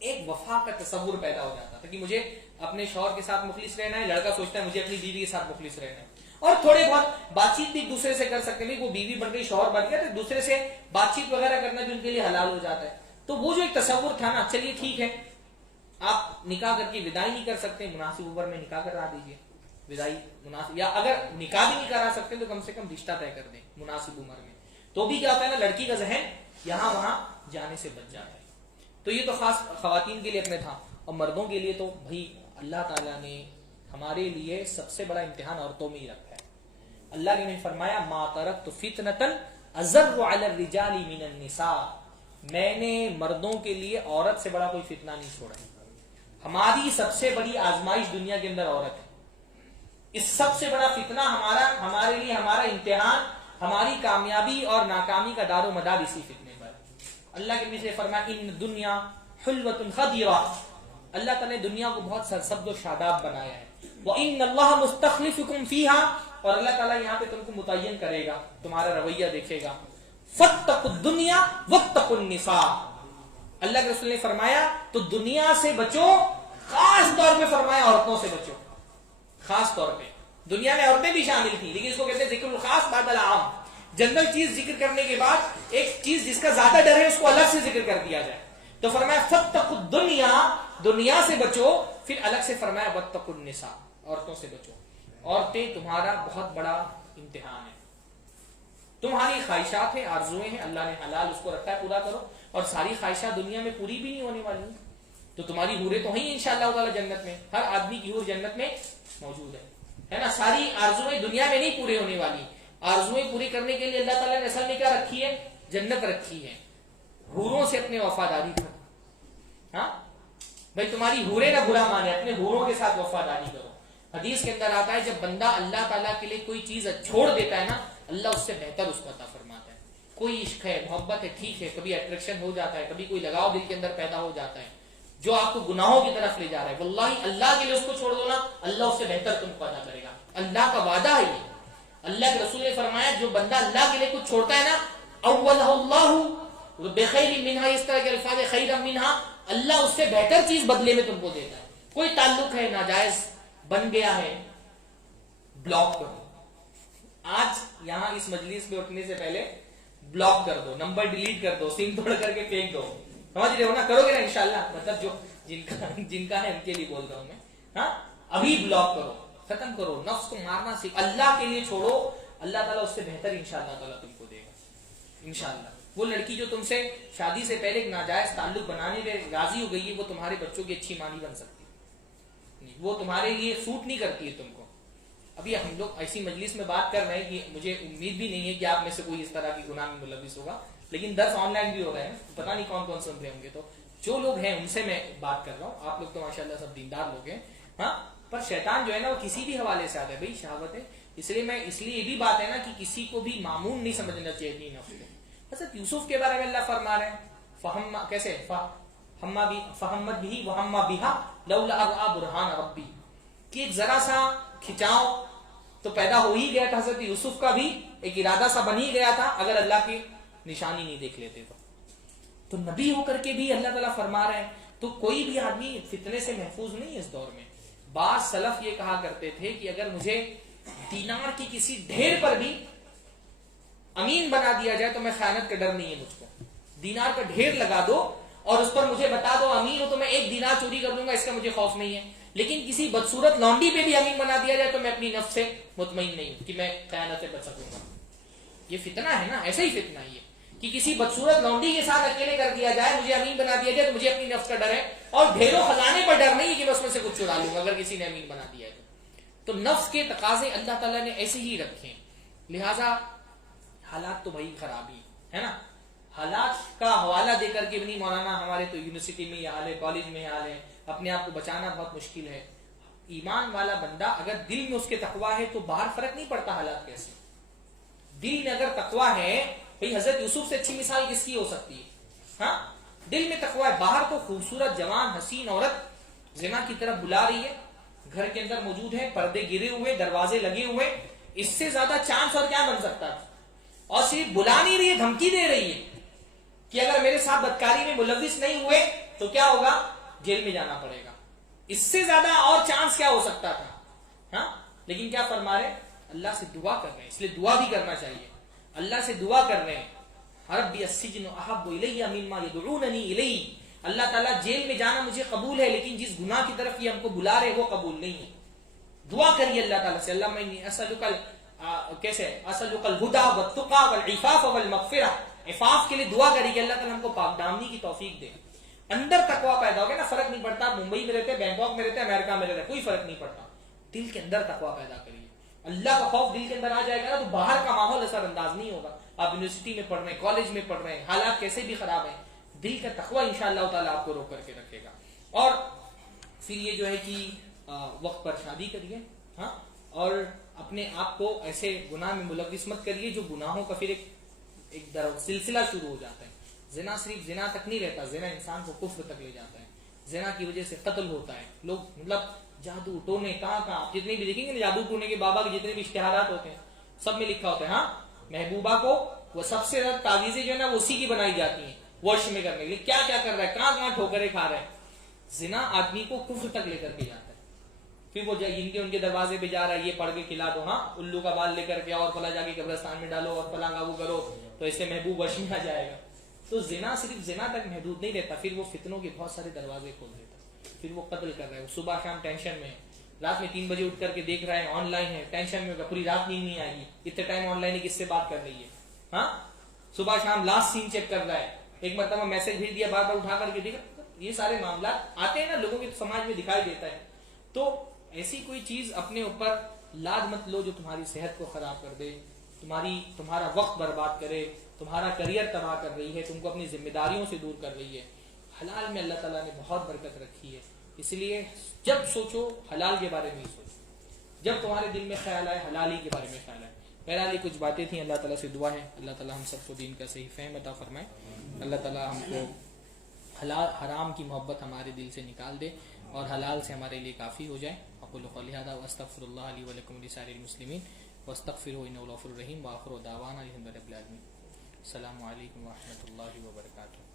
ایک وفا کا تصور پیدا ہو جاتا تھا کہ مجھے اپنے شوہر کے ساتھ مخلص رہنا ہے. لڑکا سوچتا ہے مجھے اپنی بیوی کے ساتھ مخلص رہنا ہے, اور تھوڑے بہت بات چیت بھی ایک دوسرے سے کر سکتے ہیں. وہ بیوی بن گئی, شوہر بن گیا, تو دوسرے سے بات چیت وغیرہ کرنا بھی ان کے لیے حلال ہو جاتا ہے. تو وہ جو ایک تصور تھا نا, چلیے ٹھیک ہے آپ نکاح کر کے وداعی نہیں کر سکتے, مناسب عمر میں نکاح کرا دیجیے, وداعی مناسب, یا اگر نکاح بھی نہیں کرا سکتے تو کم سے کم رشتہ طے کر دیں مناسب عمر میں. تو بھی کیا ہوتا ہے نا, لڑکی کا ذہن یہاں وہاں جانے سے بچ جاتا ہے. تو یہ تو خاص خواتین کے لیے اپنے تھا, اور مردوں کے لیے تو بھائی اللہ تعالیٰ نے ہمارے لیے سب سے بڑا امتحان عورتوں میں ہی رکھا ہے. اللہ نے فرمایا ما ترکت فتنۃ اضر علی الرجال من النساء, میں نے مردوں کے لیے عورت سے بڑا کوئی فتنہ نہیں چھوڑا. ہماری سب سے بڑی آزمائش دنیا کے اندر عورت ہے. اس سب سے بڑا فتنہ ہمارے لیے, ہمارا امتحان, ہماری کامیابی اور ناکامی کا دار و مدار اسی فتنے پر. اللہ کے نبی سے فرمایا ان دنیا حلوۃ خضرہ, اللہ تعالیٰ نے دنیا کو بہت سرسبز و شاداب بنایا ہے. وَإِنَّ اللَّهَ مُسْتَخْلِفُكُمْ فِيهَا, اور اللہ تعالیٰ یہاں پہ تم کو متعین کرے گا, تمہارا رویہ دیکھے گا. فَاتَّقُوا الدُّنْيَا وَاتَّقُوا النِّسَاءَ, اللہ کے رسول نے فرمایا تو دنیا سے بچو, خاص طور پہ فرمایا عورتوں سے بچو. خاص طور پہ دنیا میں عورتیں بھی شامل تھیں, لیکن اس کو کہتے ہیں ذکر الخاص بعد العام. جنرل چیز ذکر کرنے کے بعد ایک چیز جس کا زیادہ ڈر ہے اس کو الگ سے ذکر کر دیا جائے. تو فرمایا فاتقوا الدنیا, دنیا سے بچو, پھر الگ سے فرمایا واتقوا النساء, عورتوں سے بچو. عورتیں تمہارا بہت بڑا امتحان ہے, تمہاری خواہشات ہیں, آرزویں ہیں, اللہ نے حلال اس کو رکھا ہے, پورا کرو. اور ساری خواہشات دنیا میں پوری بھی نہیں ہونے والی, تو تمہاری حوریں تو ہیں انشاءاللہ تعالی جنت میں, ہر آدمی کی حور جنت میں موجود ہے نا. ساری آرزویں دنیا میں نہیں پورے ہونے والی, آرزویں پوری کرنے کے لیے اللہ تعالیٰ نے اصل میں کیا رکھی ہے, جنت رکھی ہے. حوروں سے اپنے وفاداری کرو. ہاں بھائی تمہاری حوریں نہ برا مانے, اپنے حوروں کے ساتھ وفاداری کرو. حدیث کے اندر آتا ہے جب بندہ اللہ تعالیٰ کے لیے کوئی چیز چھوڑ دیتا ہے نا, اللہ اس سے بہتر اس کو عطا فرماتا ہے. کوئی عشق ہے, محبت ہے, ٹھیک ہے, کبھی اٹریکشن ہو جاتا ہے, کبھی کوئی لگاؤ دل کے اندر پیدا ہو جاتا ہے جو آپ کو گناہوں کی طرف لے جا رہا ہے, واللہ اللہ کے لیے اس کو چھوڑ دو نا, اللہ اس سے بہتر تم کو عطا کرے گا. اللہ کا وعدہ ہے یہ. اللہ کے رسول نے فرمایا جو بندہ اللہ کے لیے کچھ چھوڑتا ہے نا, اولہ اللہ بخیر منہا, اس طرح کے الفاظ خیر منہا, اللہ اس سے بہتر چیز بدلے میں تم کو دیتا ہے. کوئی تعلق ہے ناجائز بن گیا ہے, بلاک کر دو. آج یہاں اس مجلس میں اٹھنے سے پہلے بلاک کر دو, نمبر ڈیلیٹ کر دو, سم توڑ کر کے پھینک دو. سمجھ رہے ہو نا, کرو گے نا انشاءاللہ, مطلب جو جن کا ہے ان کے لیے بول رہا ہوں میں. ہاں ابھی بلاک کرو, ختم کرو, نفس کو مارنا سیکھ, اللہ کے لیے چھوڑو, اللہ تعالیٰ اس سے بہتر انشاءاللہ تعالیٰ تم کو دے گا انشاءاللہ. وہ لڑکی جو تم سے شادی سے پہلے ایک ناجائز تعلق بنانے میں راضی ہو گئی ہے, وہ تمہارے بچوں کی اچھی ماں نہیں بن سکتی. وہ تمہارے لیے سوٹ نہیں کرتی ہے تم کو. ابھی ہم لوگ ایسی مجلس میں بات کر رہے ہیں کہ مجھے امید بھی نہیں ہے کہ آپ میں سے کوئی اس طرح کی گناہ میں ملوث ہوگا, لیکن درس آن لائن بھی ہو رہے ہیں, پتہ نہیں کون کون سن رہے ہوں گے. تو جو لوگ ہیں ان سے میں بات کر رہا ہوں, آپ لوگ تو ماشاءاللہ سب دیندار لوگ ہیں ہاں, پر شیطان جو ہے نا وہ کسی بھی حوالے سے آتا ہے بھائی, شہوت ہے. اس لیے یہ بھی بات ہے نا کہ کسی کو بھی معمول نہیں سمجھنا چاہیے نفس کو. حضرت یوسف کے بارے میں اللہ فرما رہے ہیں فہم کیسے فہمت بھی وہما بہا لولا ارآ برہان ربی, کہ ایک ذرا سا کھچاؤ تو پیدا ہو ہی گیا تھا. حضرت یوسف کا بھی ایک ارادہ سا بن ہی گیا تھا اگر اللہ کی نشانی نہیں دیکھ لیتے تو نبی ہو کر کے بھی اللہ تعالیٰ فرما رہے ہیں. تو کوئی بھی آدمی فتنے سے محفوظ نہیں ہے اس دور میں. بعض سلف یہ کہا کرتے تھے کہ اگر مجھے دینار کی کسی ڈھیر پر بھی امین بنا دیا جائے تو میں خیانت کا ڈر نہیں ہے مجھ کو. دینار کا ڈھیر لگا دو اور اس پر مجھے بتا دو امین ہو تو میں ایک دینار چوری کر دوں گا, اس کا مجھے خوف نہیں ہے. لیکن کسی بدصورت لونڈی پہ بھی امین بنا دیا جائے تو میں اپنی نفس سے مطمئن نہیں ہوں کہ میں خیانت سے بچ سکوں گا. یہ فتنہ ہے نا, ایسا ہی فتنہ ہی ہے کہ کسی بدصورت لونڈی کے ساتھ اکیلے کر دیا جائے, مجھے امین بنا دیا جائے تو مجھے اپنی نفس کا ڈر ہے, اور ڈھیروں خزانے پر ڈر نہیں ہے کہ میں اس میں سے کچھ چرا لوں گا اگر کسی نے امین بنا دیا ہے تو نفس کے تقاضے اللہ تعالیٰ نے ایسے ہی رکھے ہیں. لہٰذا حالات تو بھائی خراب ہی ہے نا. حالات کا حوالہ دے کر کے بھی نہیں مولانا ہمارے تو یونیورسٹی میں یہ حال ہے, کالج میں یہ حال ہے, اپنے آپ کو بچانا بہت مشکل ہے. ایمان والا بندہ اگر دل میں اس کے تقوی ہے تو باہر فرق نہیں پڑتا حالات کیسے. دل میں اگر تقوی ہے, بھئی حضرت یوسف سے اچھی مثال کس کی ہو سکتی ہے ہاں, دل میں تقوی ہے. باہر تو خوبصورت جوان حسین عورت زنا کی طرف بلا رہی ہے, گھر کے اندر موجود ہے, پردے گرے ہوئے, دروازے لگے ہوئے, اس سے زیادہ چانس اور کیا بن سکتا تھا. اور صرف بلا نہیں رہی ہے, دھمکی دے رہی ہے کہ اگر میرے ساتھ بدکاری میں ملوث نہیں ہوئے تو کیا ہوگا, جیل میں جانا پڑے گا. اس سے زیادہ اور چانس کیا ہو سکتا تھا ہاں. لیکن کیا فرما رہے, اللہ سے دعا کر رہے ہیں, اس لیے دعا بھی کرنا چاہیے. اللہ سے دعا کر رہے ہیں ربی السجن احب الی مما یدعوننی الیہ, اللہ تعالیٰ جیل میں جانا مجھے قبول ہے لیکن جس گناہ کی طرف یہ ہم کو بلا رہے وہ قبول نہیں ہے. دعا کریے اللہ تعالیٰ سے, اللہ انی اسألک کیسے اسألک الہدی والتقی والعفاف والمغفرہ. عفاف کے لیے دعا کریے کہ اللہ تعالیٰ ہم کو پاک دامنی کی توفیق دے. اندر تقوی پیدا ہو گیا نا, فرق نہیں پڑتا آپ ممبئی میں رہتے, بینکاک میں رہتے, امریکہ میں رہتے, کوئی فرق نہیں پڑتا. دل کے اندر تقوی پیدا کریے, اللہ کا خوف دل کے اندر آ جائے گا نا تو باہر کا ماحول اثر انداز نہیں ہوگا. آپ یونیورسٹی میں پڑھ رہے ہیں, کالج میں پڑھ رہے ہیں, حالات کیسے بھی خراب ہیں, دل کا تقوی انشاءاللہ تعالیٰ آپ کو روک کر کے رکھے گا. اور پھر یہ جو ہے کہ وقت پر شادی کریے ہاں, اور اپنے آپ کو ایسے گناہ میں ملوث مت کریے جو گناہوں کا پھر ایک سلسلہ شروع ہو جاتا ہے. زنا صرف زنا تک نہیں رہتا, زنا انسان کو کفر تک لے جاتا ہے. زنا کی وجہ سے قتل ہوتا ہے. لوگ مطلب جادو ٹونے کہاں آپ جتنے بھی دیکھیں گے جادو ٹونے کے بابا کے جتنے بھی اشتہارات ہوتے ہیں سب میں لکھا ہوتا ہے ہاں محبوبہ کو وہ سب سے زیادہ تعویذیں جو ہے نا وہ اسی کی بنائی جاتی ہیں واش میں کرنے کے لیے. کیا کیا کر رہا ہے, کہاں ٹھوکریں کھا رہا ہے. زنا آدمی کو کفر تک لے کر کے جاتا ہے. پھر وہ ان کے دروازے پہ جا رہا ہے, یہ پڑھ کے کھلا دو ہاں, الو کا بال لے کر کے اور فلاں جا کے قبرستان میں ڈالو اور فلاں کابو کرو تو اس سے محبوب وش میں آ جائے گا. تو زنا صرف زنا تک محدود نہیں رہتا, پھر وہ فتنوں کے بہت سارے دروازے کھول دیتا. پھر وہ قتل کر رہا ہے, صبح شام ٹینشن میں, رات میں 3 بجے اٹھ کر کے دیکھ رہا ہے آن لائن ہے, ٹینشن میں ہوگا, پوری رات نیند نہیں آئے گی, اتنے ٹائم آن لائن ہے, کس سے بات کر رہی ہے ہاں, صبح شام لاسٹ سین چیک کر رہا ہے, ایک مرتبہ میسج بھیج دیا, بار بار اٹھا کر کے دیکھا. یہ سارے معاملات آتے ہیں نا لوگوں کے سماج میں دکھائی دیتا ہے. تو ایسی کوئی چیز اپنے اوپر لاد مت لو جو تمہاری صحت کو خراب کر دے, تمہارا وقت برباد کرے, تمہارا کریئر تباہ کر رہی ہے, تم کو اپنی ذمہ داریوں سے دور کر رہی ہے. حلال میں اللہ تعالیٰ نے بہت برکت رکھی ہے, اس لیے جب سوچو حلال کے بارے میں ہی سوچو, جب تمہارے دل میں خیال آئے حلال ہی کے بارے میں خیال آئے. بہرحال کچھ باتیں تھیں, اللہ تعالیٰ سے دعا ہے اللہ تعالیٰ ہم سب کو دین کا صحیح فہم عطا فرمائے, اللہ تعالیٰ ہم کو حلال حرام کی محبت ہمارے دل سے نکال دے اور حلال سے ہمارے لیے کافی ہو جائے. اقول قولی ھذا واستغفر اللہ لی ولکم ولسائر المسلمین واستغفروہ انہ غفور رحیم, وآخر دعوانا الحمد للہ رب العالمین. السلام علیکم ورحمۃ اللہ وبرکاتہ.